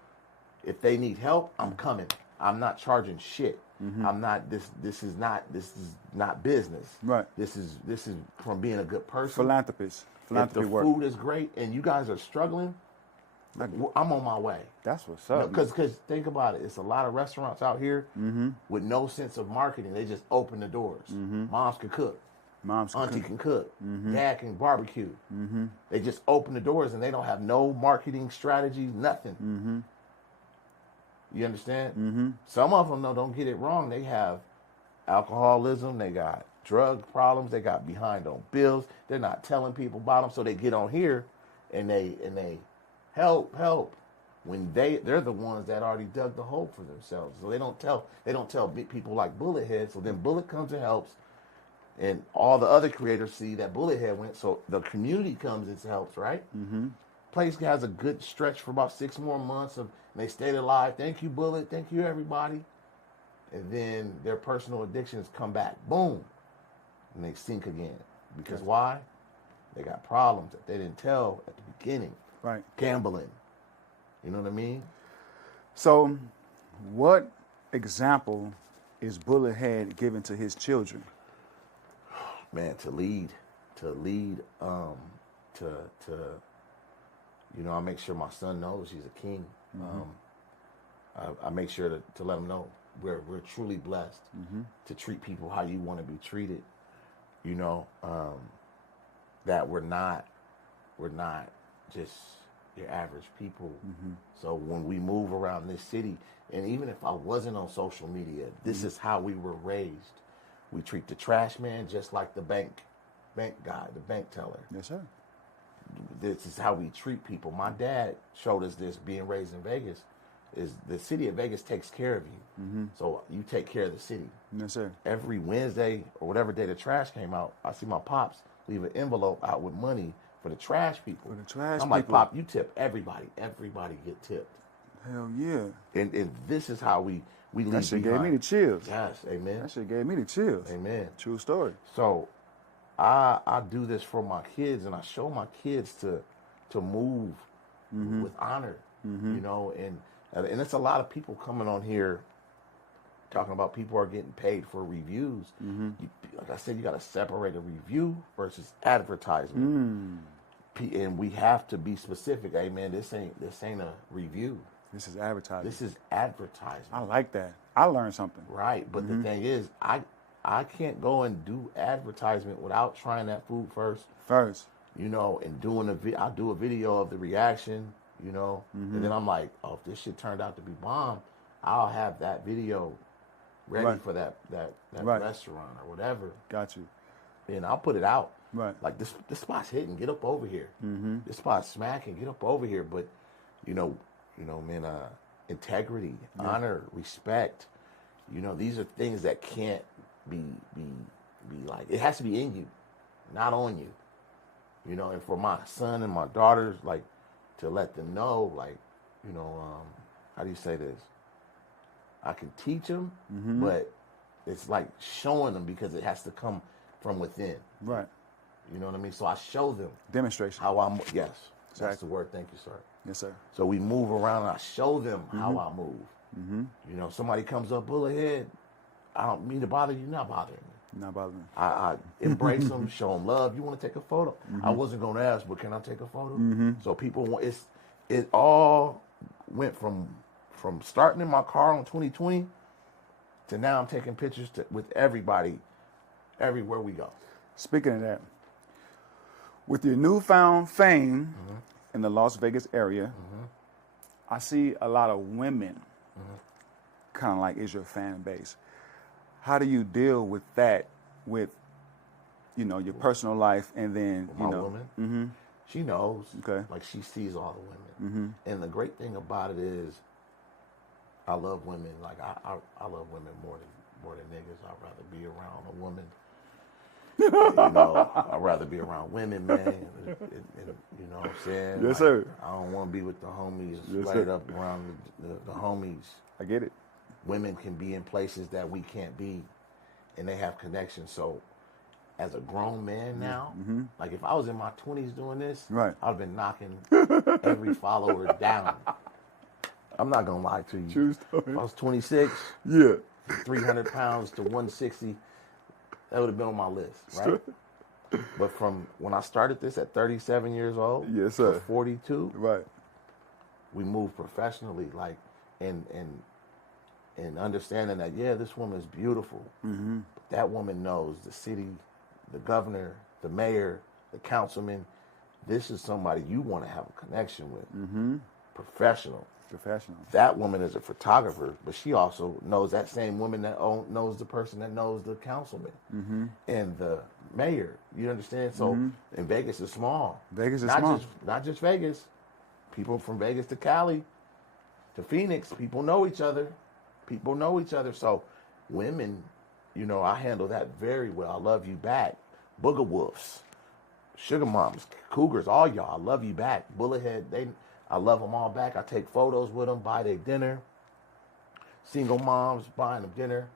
If they need help, I'm coming. I'm not charging shit. I'm not this is not business. Right. This is from being a good person. Philanthropist. Philanthropy if the work. food is great and you guys are struggling, I'm on my way. That's what's up. Because think about it. It's a lot of restaurants out here with no sense of marketing. They just open the doors. Moms can cook. Auntie can cook. Dad can barbecue. They just open the doors and they don't have no marketing strategy, nothing. You understand? Some of them, though, don't get it wrong. They have alcoholism. They got drug problems. They got behind on bills. They're not telling people about them, so they get on here and they help when they're the ones that already dug the hole for themselves. So they don't tell big people like Bullethead. So then Bullet comes and helps, and all the other creators see that Bullethead went. So the community comes and helps, right? Place has a good stretch for about 6 more months and they stayed alive. Thank you, Bullet. Thank you, everybody. And then their personal addictions come back. Boom. And they sink again. Because why? They got problems that they didn't tell at the beginning. Right. Gambling. You know what I mean? So what example is Bullethead giving to his children? Man, to lead, you know, I make sure my son knows he's a king. I make sure to let him know we're truly blessed to treat people how you want to be treated. You know, that we're not just your average people. So when we move around this city, and even if I wasn't on social media, this is how we were raised. We treat the trash man just like the bank guy, the bank teller. Yes, sir. This is how we treat people. My dad showed us this being raised in Vegas, is the city of Vegas takes care of you. So you take care of the city. Yes, sir. Every Wednesday or whatever day the trash came out, I see my pops leave an envelope out with money for the trash people. I'm like, Pop, you tip everybody. Everybody get tipped. Hell yeah. And this is how we leave That shit behind. gave me the chills. Yes, amen. That shit gave me the chills. Amen. True story. So I do this for my kids, and I show my kids to move with honor, you know, and it's a lot of people coming on here talking about people are getting paid for reviews. Like I said, you got to separate a review versus advertisement, and we have to be specific. Hey, man, this ain't a review. This is advertising. This is advertisement. I like that. I learned something. Right, but the thing is, I can't go and do advertisement without trying that food first. You know, and I'll do a video of the reaction, you know, and then I'm like, oh, if this shit turned out to be bomb, I'll have that video ready for that restaurant or whatever. Got you. And I'll put it out. Right. Like, this spot's hitting, get up over here. This spot's smacking, get up over here. But, you know, man, integrity, honor, respect, you know, these are things that can't be like, it has to be in you, not on you. You know, and for my son and my daughters, like, to let them know, like, you know, how do you say this? I can teach them, but it's like showing them because it has to come from within. Right. You know what I mean? So I show them. Demonstration. How I'm, yes. Exactly. That's the word. Thank you, sir. Yes, sir. So we move around and I show them how I move. You know, somebody comes up, Bullethead, I don't mean to bother you, not bothering me. Not bothering me. I embrace them, show them love. You want to take a photo? I wasn't gonna ask, but can I take a photo? So people want it all went from starting in my car on 2020 to now I'm taking pictures with everybody everywhere we go. Speaking of that, with your newfound fame in the Las Vegas area, I see a lot of women kind of like is your fan base. How do you deal with that, with, your personal life and then, My woman, she knows, like she sees all the women. And the great thing about it is I love women. Like I love women more than niggas. I'd rather be around a woman. I'd rather be around women, man. And you know what I'm saying? Yes, sir. I don't want to be with the homies, up around the homies. I get it. Women can be in places that we can't be, and they have connections. So, as a grown man now, like if I was in my 20s doing this, right, I've been knocking every follower down. I'm not gonna lie to you. True story. If I was 26, 300 pounds to 160, that would have been on my list, right? But from when I started this at 37 years old, yes, sir, to 42, right, we moved professionally, like, and understanding that, this woman is beautiful. That woman knows the city, the governor, the mayor, the councilman. This is somebody you want to have a connection with. Professional. That woman is a photographer, but she also knows that same woman that knows the person that knows the councilman and the mayor. You understand? So, and Vegas is small. Not just Vegas. People from Vegas to Cali to Phoenix, people know each other. So, women, I handle that very well. I love you back. Booger Wolves, Sugar Moms, Cougars, all y'all, I love you back. Bullethead, I love them all back. I take photos with them, buy their dinner. Single moms, buying them dinner.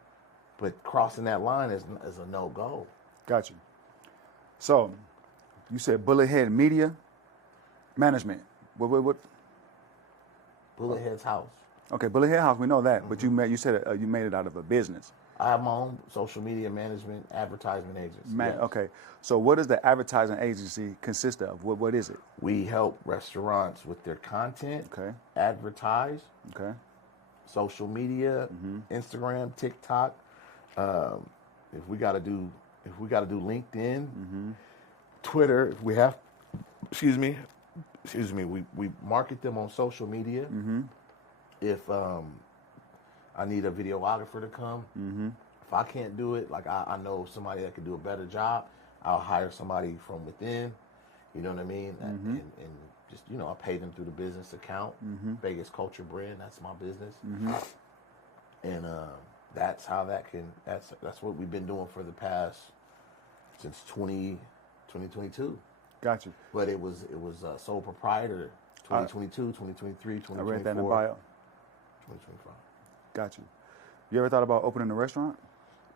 But crossing that line is a no-go. Got you. So, you said Bullethead Media Management. What? Bullethead's house. Okay, Bullethead House, we know that. But you said you made it out of a business. I have my own social media management advertisement agency. Yes. Okay, so what does the advertising agency consist of? What is it? We help restaurants with their content. Okay. Advertise. Okay. Social media, Instagram, TikTok. If we got to do LinkedIn, Twitter. If we have, excuse me, we market them on social media. If I need a videographer to come. If I can't do it, like I know somebody that could do a better job, I'll hire somebody from within. You know what I mean? And just, I pay them through the business account. Vegas Culture Brand, that's my business. And that's how that's what we've been doing for the past, since 2022. Got you. But it was sole proprietor 2022, 2023, 2024. I read that in the bio. 2025. Got you. You ever thought about opening a restaurant?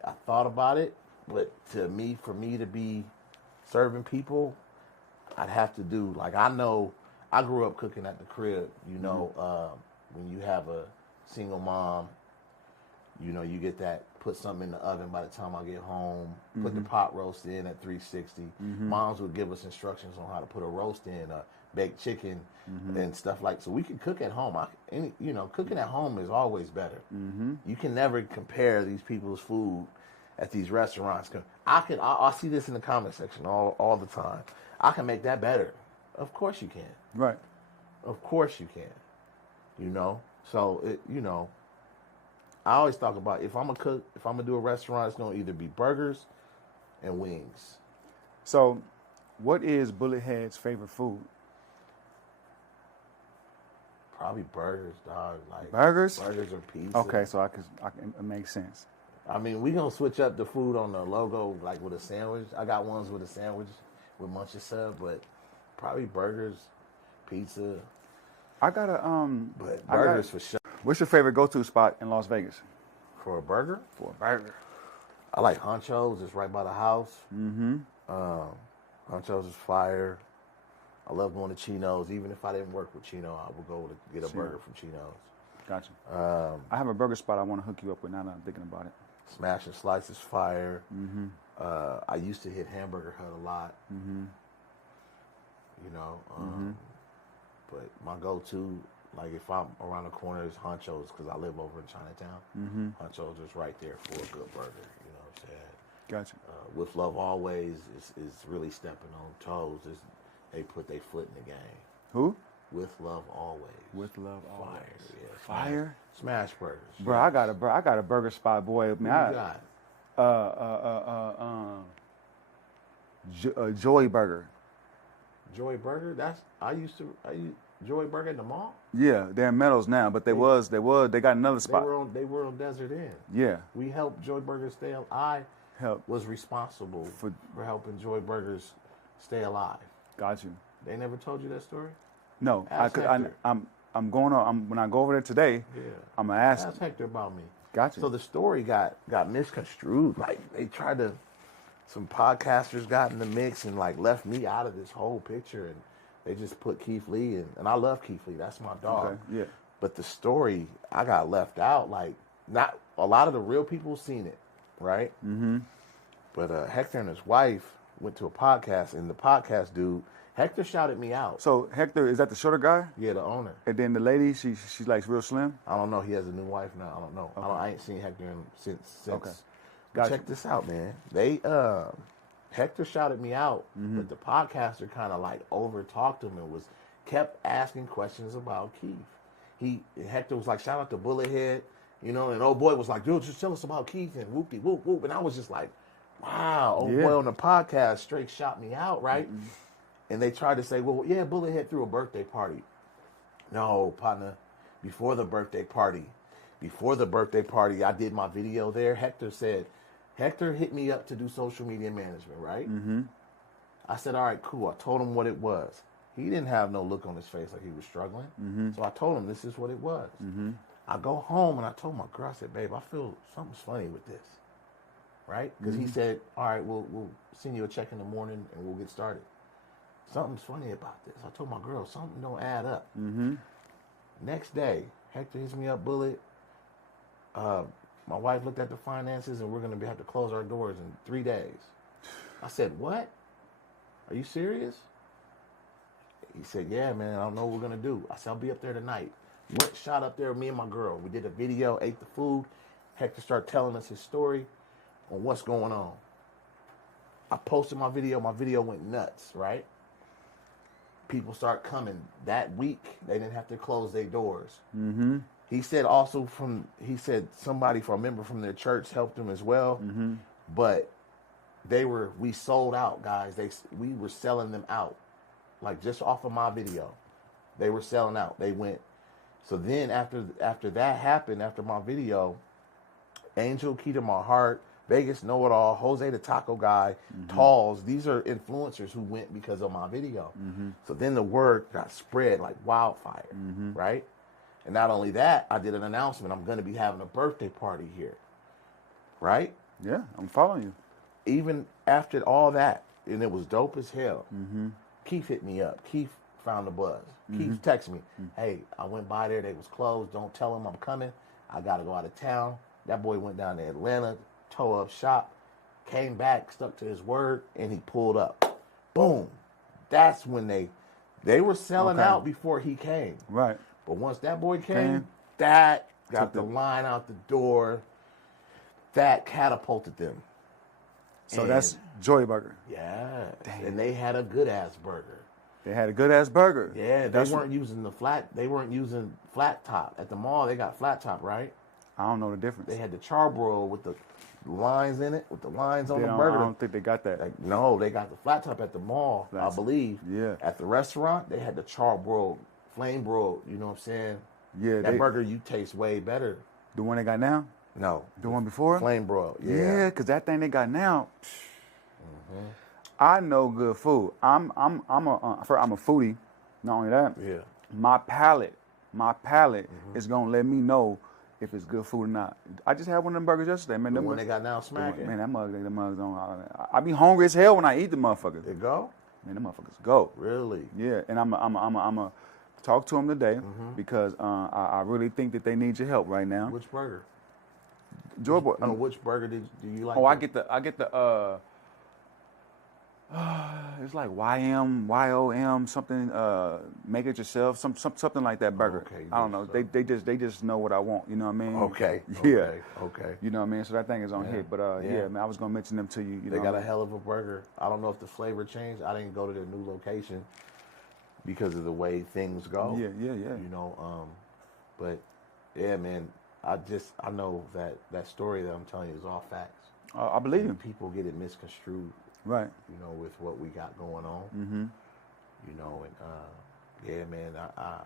I thought about it, but for me to be serving people, I'd have to do, like, I know, I grew up cooking at the crib, when you have a single mom, you get that, put something in the oven by the time I get home, put the pot roast in at 360. Moms would give us instructions on how to put a roast in, baked chicken, and stuff like. So we can cook at home. Cooking at home is always better. You can never compare these people's food at these restaurants. I see this in the comment section all the time. I can make that better. Of course you can. Right. Of course you can. So I always talk about, if I'm gonna cook, if I'm gonna do a restaurant, it's gonna either be burgers and wings. So, what is Bullethead's favorite food? Probably burgers, dog. Like burgers? Burgers or pizza. Okay, so it makes sense. I mean, we gonna switch up the food on the logo, like with a sandwich. I got ones with a sandwich with Munchie sub, but probably burgers, pizza. I got a But burgers for sure. What's your favorite go-to spot in Las Vegas? For a burger? For a burger. I like Huncho's. It's right by the house. Huncho's is fire. I love going to Chino's. Even if I didn't work with Chino, I would go to get a burger from Chino's. Gotcha. I have a burger spot I want to hook you up with now that I'm thinking about it. Smash and Slice is fire. I used to hit Hamburger Hut a lot. You know, but my go-to, like if I'm around the corner, is Huncho's because I live over in Chinatown. Huncho's is right there for a good burger. You know what I'm saying? Gotcha. With Love Always is really stepping on toes. They put their foot in the game. Who? With Love Always. With Love Fire. Always. Yeah, Fire? Smash burgers. Bro, I got a burger spot, boy. Who Man, you got? Joy Burger. Joy Burger? I used Joy Burger in the mall? Yeah, they're in Meadows now, but they got another spot. They were on Desert Inn. Yeah. We helped Joy Burger stay alive. I was responsible for helping Joy Burgers stay alive. Got you. They never told you that story? No, Ask Hector. I'm going on when I go over there today. Yeah. I'm gonna ask Hector about me. Got you. So the story got misconstrued. Like some podcasters got in the mix and like left me out of this whole picture, and they just put Keith Lee in. And I love Keith Lee. That's my dog. Okay, yeah. But the story, I got left out. Like, not a lot of the real people seen it, right? But Hector and his wife went to a podcast, and the podcast dude, Hector shouted me out. So Hector, is that the shorter guy? Yeah, the owner. And then the lady, she's like real slim? I don't know. He has a new wife now. I don't know. Okay. I ain't seen Hector since. Okay. But check this out, man. They Hector shouted me out, but the podcaster kind of like over talked him and kept asking questions about Keith. Hector was like, shout out to Bullethead, you know, and old boy was like, dude, just tell us about Keith and whoop de whoop whoop. And I was just like, wow, old boy on the podcast straight shot me out, right? And they tried to say, well, yeah, Bullethead threw a birthday party. No, partner, before the birthday party, I did my video there. Hector hit me up to do social media management, right? I said, all right, cool. I told him what it was. He didn't have no look on his face like he was struggling. So I told him this is what it was. I go home and I told my girl, I said, babe, I feel something's funny with this, right? Because he said, all right, we'll send you a check in the morning and we'll get started. Something's funny about this. I told my girl, something don't add up. Next day, Hector hits me up, Bullet. My wife looked at the finances and we're going to have to close our doors in 3 days. I said, what? Are you serious? He said, yeah, man, I don't know what we're going to do. I said, I'll be up there tonight. Went, shot up there with me and my girl. We did a video, ate the food. Hector started telling us his story on what's going on. I posted my video. My video went nuts, right? People start coming. That week, they didn't have to close their doors. He said somebody from a member from their church helped him as well. But we sold out, guys. We were selling them out. Like just off of my video. They were selling out. They went. So then after that happened, after my video, Angel, Key to My Heart, Vegas Know It All, Jose the Taco Guy, Talls, these are influencers who went because of my video. So then the word got spread like wildfire, right? And not only that, I did an announcement. I'm going to be having a birthday party here, right? Yeah, I'm following you. Even after all that, and it was dope as hell, Keith hit me up. Keith found the buzz. Keith texted me, hey, I went by there. They was closed. Don't tell them I'm coming. I got to go out of town. That boy went down to Atlanta, tore up shop, came back, stuck to his word, and he pulled up. Boom. That's when they were selling out before he came. Right. But once that boy came, that got the line out the door. That catapulted them. So that's Joy Burger. Yeah. Damn. And they had a good ass burger. They had a good ass burger. Yeah, they weren't using flat top. At the mall, they got flat top, right? I don't know the difference. They had the charbroil with the lines in it, with the lines on the burger. I don't think they got that. No, they got the flat top at the mall, I believe. Yeah. At the restaurant, they had the charbroil, flame broiled, you know what I'm saying? Yeah. That burger you taste way better. The one they got now? No. The one before? Flame broiled, yeah. Yeah, because that thing they got now, I know good food. I'm a foodie. Not only that, my palate is gonna let me know if it's good food or not. I just had one of them burgers yesterday, man. The one they got now smacking. Man, the mugs on. I be hungry as hell when I eat the motherfuckers. They go? Man, the motherfuckers go. Really? Yeah, and I'm a talk to them today because I really think that they need your help right now. Which burger? Joy Boy. Which burger do you like? Oh, I get the it's like YM something. Make it yourself, something like that burger. Okay, I don't know. They just know what I want. You know what I mean? Okay. Yeah. Okay. You know what I mean? So that thing is on here. But yeah, man, I was gonna mention them to you. They got a hell of a burger. I don't know if the flavor changed. I didn't go to their new location because of the way things go. Yeah. You know, but yeah, man. I know that story that I'm telling you is all facts. I believe him. People get it misconstrued. Right. You know, with what we got going on. Mm-hmm. You know, and yeah, man, I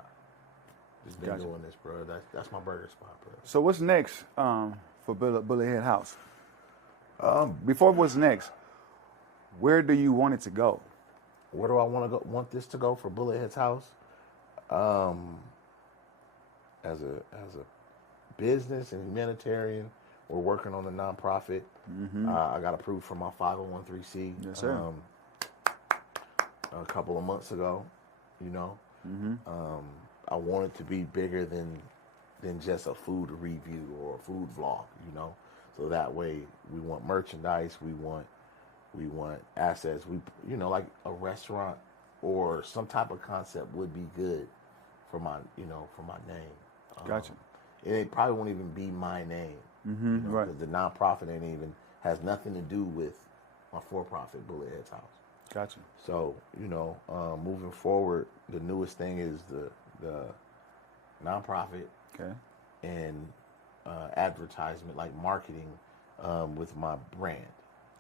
just been doing this, bro. That's my burger spot, bro. So what's next for Bullethead House? Before what's next, where do you want it to go? Where do I want this to go for Bullethead's house? As a business and humanitarian, we're working on a nonprofit. Mm-hmm. I got approved for my 501(c)(3) Yes, sir. A couple of months ago. You know, Mm-hmm. I want it to be bigger than just a food review or a food vlog. You know, so that way we want merchandise, we want assets. We like a restaurant or some type of concept would be good for my name. Gotcha. It probably won't even be my name. Mm-hmm. Right. Because the nonprofit has nothing to do with my for-profit Bullethead's house. Gotcha. So, moving forward, the newest thing is the nonprofit. Okay. And advertisement, like marketing, with my brand.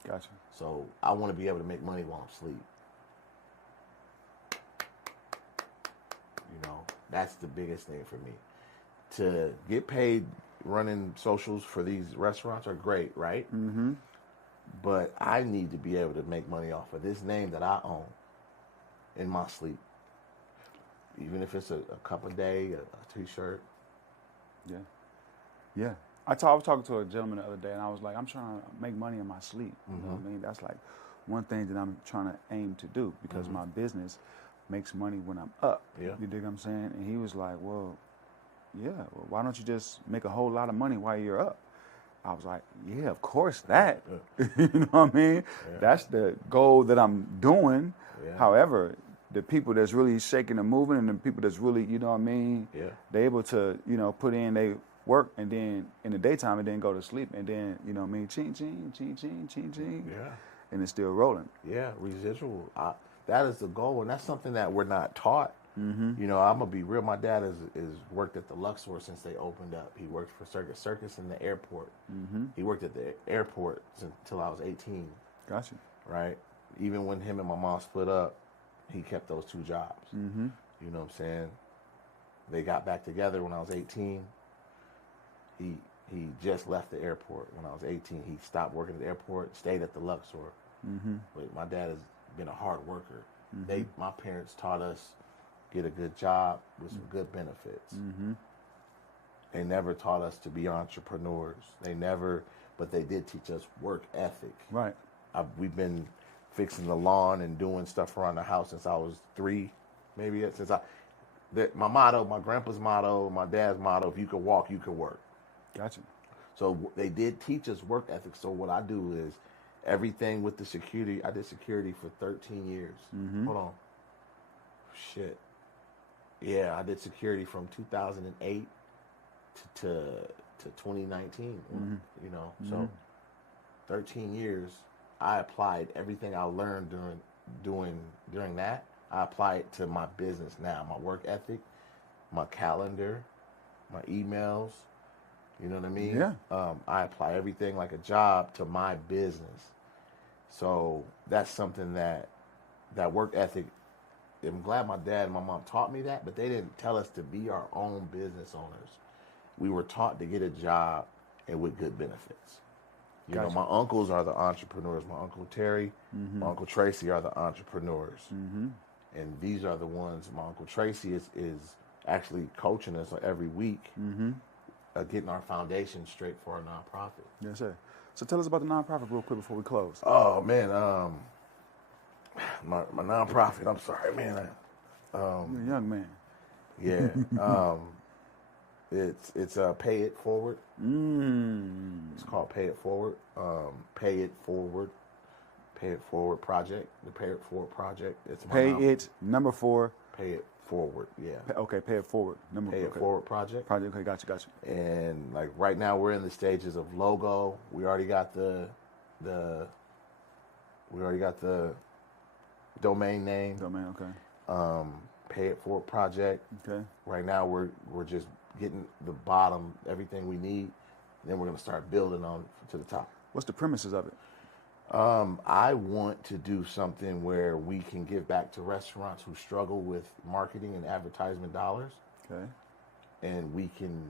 Gotcha. So I want to be able to make money while I'm asleep. That's the biggest thing for me. To get paid running socials for these restaurants are great, right? Mm-hmm. But I need to be able to make money off of this name that I own in my sleep. Even if it's a cup a day, a T-shirt. Yeah. I was talking to a gentleman the other day, and I was like, I'm trying to make money in my sleep. You know what I mean? That's like one thing that I'm trying to aim to do because my business makes money when I'm up. Yeah. You dig what I'm saying? And he was like, well, why don't you just make a whole lot of money while you're up? I was like, yeah, of course that. You know what I mean? Yeah. That's the goal that I'm doing. Yeah. However, the people that's really shaking and moving and the people that's really, you know what I mean, they're able to, put in they work and then in the daytime and then go to sleep and then, you know what I mean, ching, ching, ching, ching, ching, ching. Yeah. And it's still rolling. Yeah, residual. That is the goal, and that's something that we're not taught. Mm-hmm. I'm gonna be real. My dad is worked at the Luxor since they opened up. He worked for Circus in the airport. Mm-hmm. He worked at the airport until I was 18. Gotcha. Right. Even when him and my mom split up, he kept those two jobs. Mm-hmm. You know what I'm saying? They got back together when I was 18. He just left the airport when I was 18. He stopped working at the airport, stayed at the Luxor. Mm-hmm. But my dad has been a hard worker. Mm-hmm. My parents taught us get a good job with some good benefits. Mm-hmm. They never taught us to be entrepreneurs. But they did teach us work ethic. Right. We've been fixing the lawn and doing stuff around the house since I was 3, maybe my motto, my grandpa's motto, my dad's motto, if you could walk, you could work. Gotcha. So they did teach us work ethic. So what I do is everything with the security. I did security for 13 years. Mm-hmm. Hold on. Shit. Yeah, I did security from 2008 to 2019. Mm-hmm. So 13 years. I applied everything I learned during that. I apply it to my business now. My work ethic, my calendar, my emails. You know what I mean? Yeah. I apply everything like a job to my business. So that's something that work ethic, I'm glad my dad and my mom taught me that, but they didn't tell us to be our own business owners. We were taught to get a job and with good benefits. Gotcha. My uncles are the entrepreneurs. My Uncle Terry, my Uncle Tracy are the entrepreneurs. Mm-hmm. And these are the ones, my Uncle Tracy is actually coaching us every week. Mm-hmm. Getting our foundation straight for our nonprofit. Yes, sir. So tell us about the nonprofit real quick before we close. Oh man, my nonprofit. I'm sorry, man. You're a young man. Yeah. It's Pay It Forward. It's called Pay It Forward. Pay It Forward. Pay It Forward project. The Pay It Forward project. It's Pay It number 4. Pay It Forward. Yeah. Okay. Pay It Forward. Pay It Forward project. Project. Okay. Got you. And like right now, we're in the stages of logo. We already got the domain name. Domain. Okay. Pay It Forward project. Okay. Right now, we're just getting the bottom, everything we need. Then we're gonna start building on to the top. What's the premises of it? I want to do something where we can give back to restaurants who struggle with marketing and advertisement dollars. Okay. And we can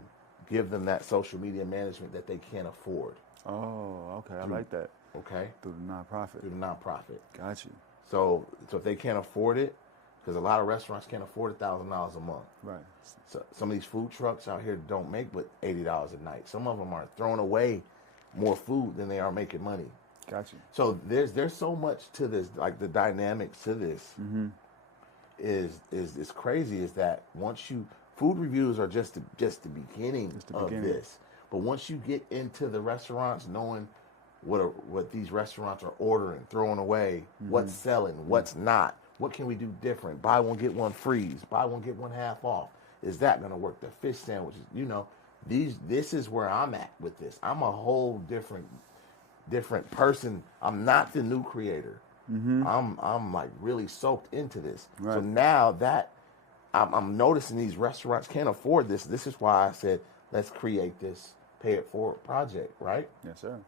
give them that social media management that they can't afford. Oh, okay. I like that. Okay. Through the nonprofit. Through the nonprofit. Got you. So if they can't afford it, because a lot of restaurants can't afford $1,000 a month. Right. So some of these food trucks out here don't make but $80 a night. Some of them are throwing away more food than they are making money. Got you. So there's so much to this, like the dynamics to this is crazy. Is that once food reviews are just the beginning of this, but once you get into the restaurants, knowing what these restaurants are ordering, throwing away, what's selling, what's not, what can we do different? Buy one get one free, buy one get one half off. Is that going to work? The fish sandwiches, this is where I'm at with this. I'm a whole different person. I'm not the new creator. I'm like really soaked into this. Right. So now that I'm noticing these restaurants can't afford this. This is why I said let's create this Pay It Forward project, right? Yes, sir.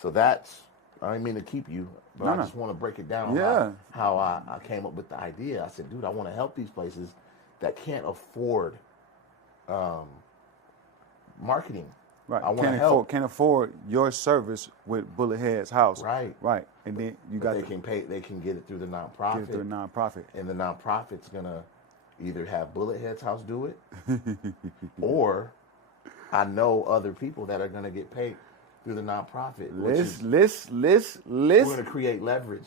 So I didn't mean to keep you, but I just want to break it down. Yeah. How I came up with the idea. I said, dude, I want to help these places that can't afford marketing. Right. Can't afford your service with Bullethead's house. Right. Right. And then they can get it through the nonprofit. Get it through the nonprofit. And the nonprofit's gonna either have Bullethead's house do it, or I know other people that are gonna get paid through the nonprofit. We're gonna create leverage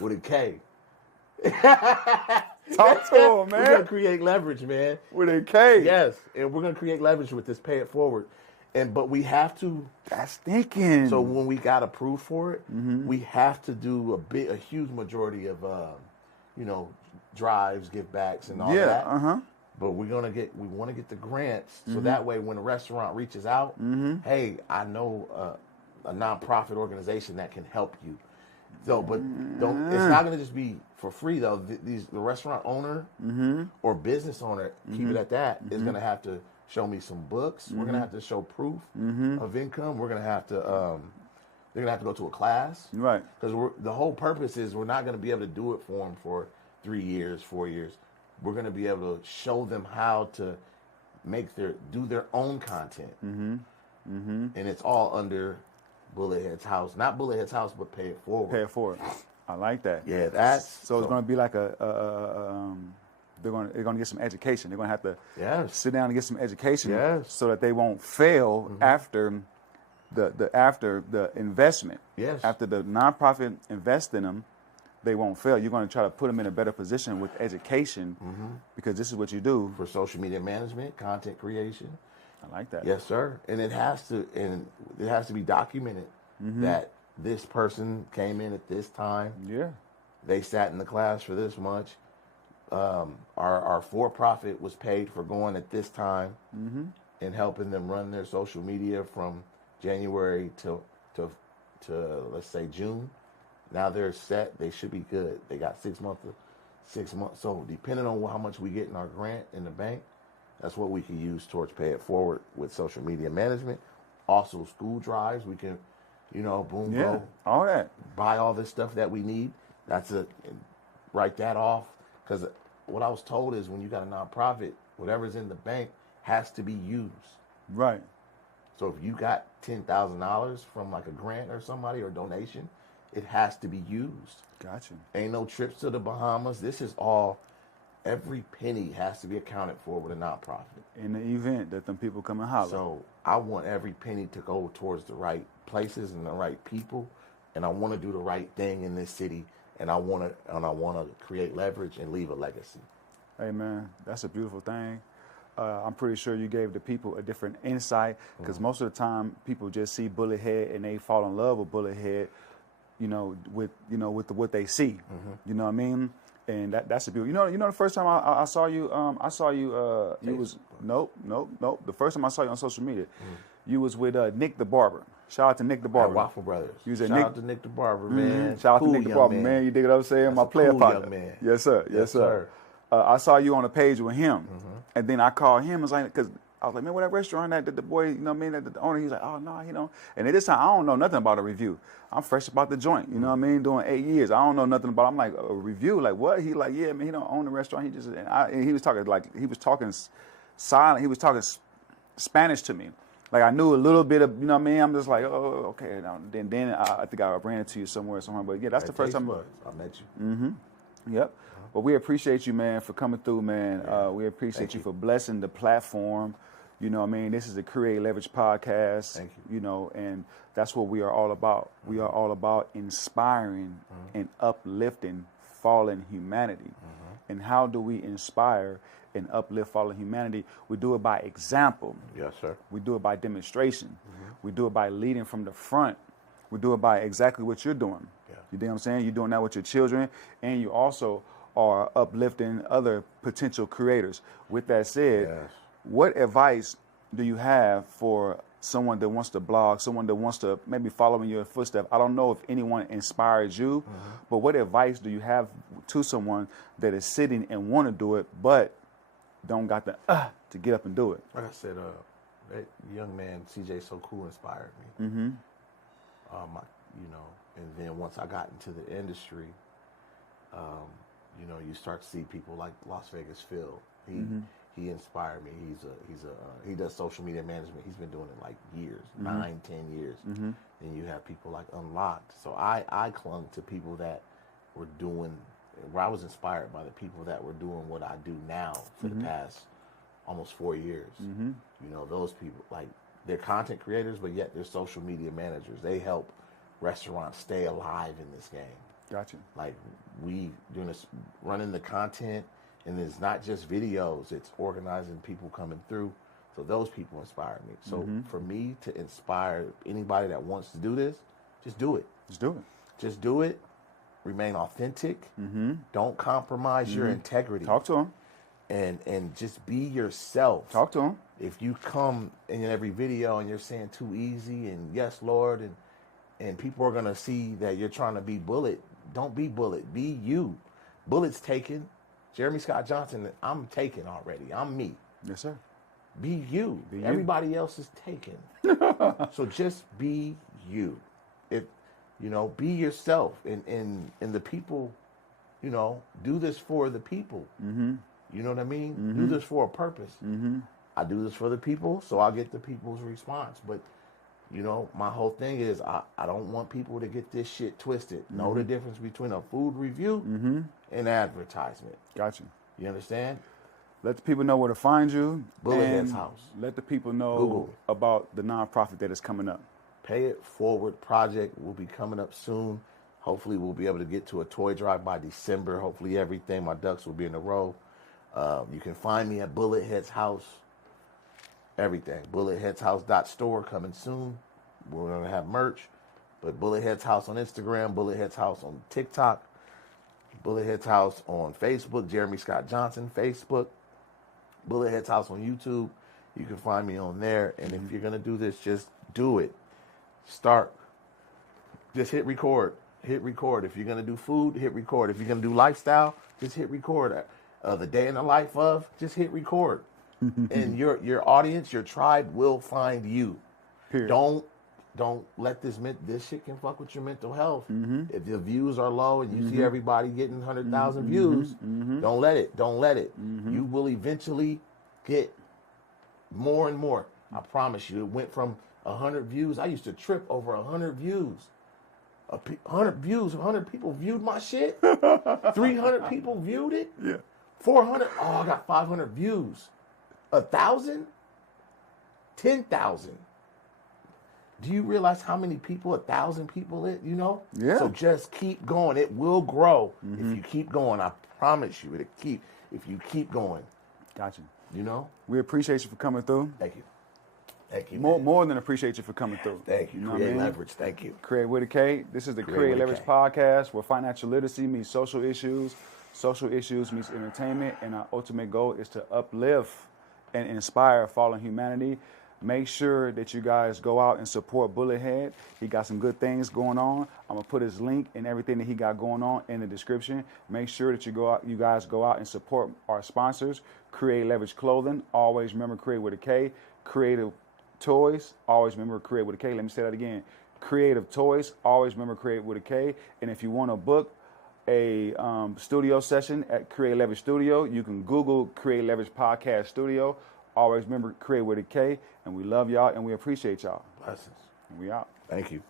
with a K. Talk to him, man. We're gonna create leverage, man. With a K. Yes, and we're gonna create leverage with this Pay It Forward. But we have to. That's thinking. So when we got approved for it, we have to do a huge majority of, drives, give backs, and all that. But we want to get the grants, so that way when a restaurant reaches out, hey, I know a nonprofit organization that can help you. So, but it's not going to just be for free though. The restaurant owner or business owner, keep it at that, is going to have to show me some books. We're gonna have to show proof of income. We're gonna have to. They're gonna have to go to a class, right? Because the whole purpose is we're not gonna be able to do it for them for 3 years, 4 years. We're gonna be able to show them how to do their own content, and it's all under Bullethead's house, not Bullethead's house, but Pay It Forward. Pay It Forward. I like that. Yeah, so it's gonna be like they're going to get some education. They're going to have to sit down and get some education so that they won't fail after the investment. Yes. After the nonprofit invest in them, they won't fail. You're going to try to put them in a better position with education because this is what you do. For social media management, content creation. I like that. Yes, sir. And it has to be documented that this person came in at this time. Yeah. They sat in the class for this much. Our for-profit was paid for going at this time and helping them run their social media from January to let's say June. Now they're set. They should be good. They got 6 months. So depending on how much we get in our grant in the bank, that's what we can use towards Pay It Forward with social media management. Also school drives. We can, boom, all that. Buy all this stuff that we need. Write that off. Because what I was told is when you got a nonprofit, whatever's in the bank has to be used. Right. So if you got $10,000 from like a grant or somebody or donation, it has to be used. Gotcha. Ain't no trips to the Bahamas. This is all, every penny has to be accounted for with a nonprofit. In the event that them people come and holler. So I want every penny to go towards the right places and the right people. And I want to do the right thing in this city. And I want to create leverage and leave a legacy. Hey man, that's a beautiful thing. I'm pretty sure you gave the people a different insight, because most of the time people just see Bullethead and they fall in love with Bullethead, with what they see. You know what I mean? And that's a beautiful. You know, the first time I saw you, you was nope. The first time I saw you on social media, you was with Nick the Barber. Shout out to Nick the Barber. Waffle Brothers. Shout out to Nick the Barber, man. Shout out to Nick the Barber, man. You dig what I'm saying? That's my player cool partner. Young man. Yes, sir. Yes, sir. I saw you on a page with him, and then I called him. Because I was like, man, what that restaurant that the boy, you know what I mean, that the owner, he's like, oh no, And at this time, I don't know nothing about a review. I'm fresh about the joint, you know what I mean, doing 8 years. I don't know nothing about. I'm like, a review, like what? He like, yeah, man, he don't own the restaurant. And he was talking silent. He was talking Spanish to me. Like I knew a little bit of, you know what I mean. I'm just like, oh, okay. Then I think I ran into you somewhere. But yeah, that's the first time I met you. Yep. But we appreciate you, man, for coming through, man. Yeah. We appreciate you for blessing the platform. You know what I mean? This is the Create Leverage podcast. Thank you. You know, and that's what we are all about. We are all about inspiring and uplifting fallen humanity. And how do we inspire and uplift fallen humanity? We do it by example. Yes, sir. We do it by demonstration. We do it by leading from the front. We do it by exactly what you're doing. Yeah. You know what I'm saying? You're doing that with your children, and you also are uplifting other potential creators. With that said, what advice do you have for someone that wants to blog, someone that wants to maybe follow in your footsteps? I don't know if anyone inspires you, but what advice do you have to someone that is sitting and want to do it, but don't got the to get up and do it? Like I said, that young man, CJ So Cool, inspired me. And then once I got into the industry, you start to see people like Las Vegas Phil. He inspired me. He does social media management. He's been doing it like years, 9, 10 years. And you have people like Unlocked. So I clung to people that were doing, where I was inspired by the people that were doing what I do now for the past almost 4 years. Those people, like, they're content creators, but yet they're social media managers. They help restaurants stay alive in this game. Gotcha. Like, we doing this, running the content, and it's not just videos, it's organizing people coming through. So those people inspire me. So for me to inspire anybody that wants to do this, just do it. Just do it. Remain authentic. Don't compromise your integrity. Talk to them. And just be yourself. Talk to them. If you come in every video and you're saying too easy and yes, Lord, and people are going to see that you're trying to be Bullet, don't be Bullet. Be you. Bullet's taken. Jeremy Scott Johnson, I'm taken already. I'm me. Yes, sir. Be you. Everybody else is taken. So just be you. Be yourself. And the people, do this for the people. You know what I mean? Do this for a purpose. I do this for the people, so I'll get the people's response. But, my whole thing is I don't want people to get this shit twisted. Know the difference between a food review and advertisement. Gotcha. You understand? Let the people know where to find you. Bullethead's house. Let the people know Google about the nonprofit that is coming up. Pay It Forward project will be coming up soon. Hopefully we'll be able to get to a toy drive by December. Hopefully everything, my ducks will be in a row. You can find me at Bullethead's house. Everything. Bulletheadshouse.store coming soon. We're going to have merch. But Bullethead's house on Instagram, Bullethead's house on TikTok, Bullethead's house on Facebook, Jeremy Scott Johnson, Facebook, Bullethead's house on YouTube. You can find me on there. And if you're going to do this, just do it. Start. Just hit record. Hit record. If you're going to do food, hit record. If you're going to do lifestyle, just hit record. The day in the life of, just hit record. And your audience, your tribe will find you. Period. Don't let this shit can fuck with your mental health. If the views are low and you see everybody getting 100,000 views, don't let it. You will eventually get more and more. I promise you. It went from 100 views. I used to trip over 100 views. 100 views. 100 people viewed my shit. 300 people viewed it. Yeah. 400. Oh, I got 500 views. 1,000? 10,000. Do you realize how many people 1,000 people it, Yeah. So just keep going. It will grow if you keep going. I promise you. If you keep going. Gotcha. You know? We appreciate you for coming through. Thank you. Thank you. More than appreciate you for coming through. Thank you. You know Create what I mean? Leverage. Thank you. Create with a K. This is the Create Create with a Leverage K. podcast, where financial literacy meets social issues. Social issues meets entertainment, and our ultimate goal is to uplift and inspire fallen humanity. Make sure that you guys go out and support Bullethead. He got some good things going on. I'm gonna put his link and everything that he got going on in the description. Make sure that you guys go out and support our sponsors. Create Leverage Clothing. Always remember Create with a K. Creative Toys. Always remember Create with a K. Let me say that again. Creative Toys. Always remember Create with a K. And if you want to book a studio session at Create Leverage Studio, you can Google Create Leverage Podcast Studio. Always remember Create with a K. And we love y'all and we appreciate y'all. Blessings. And we out. Thank you.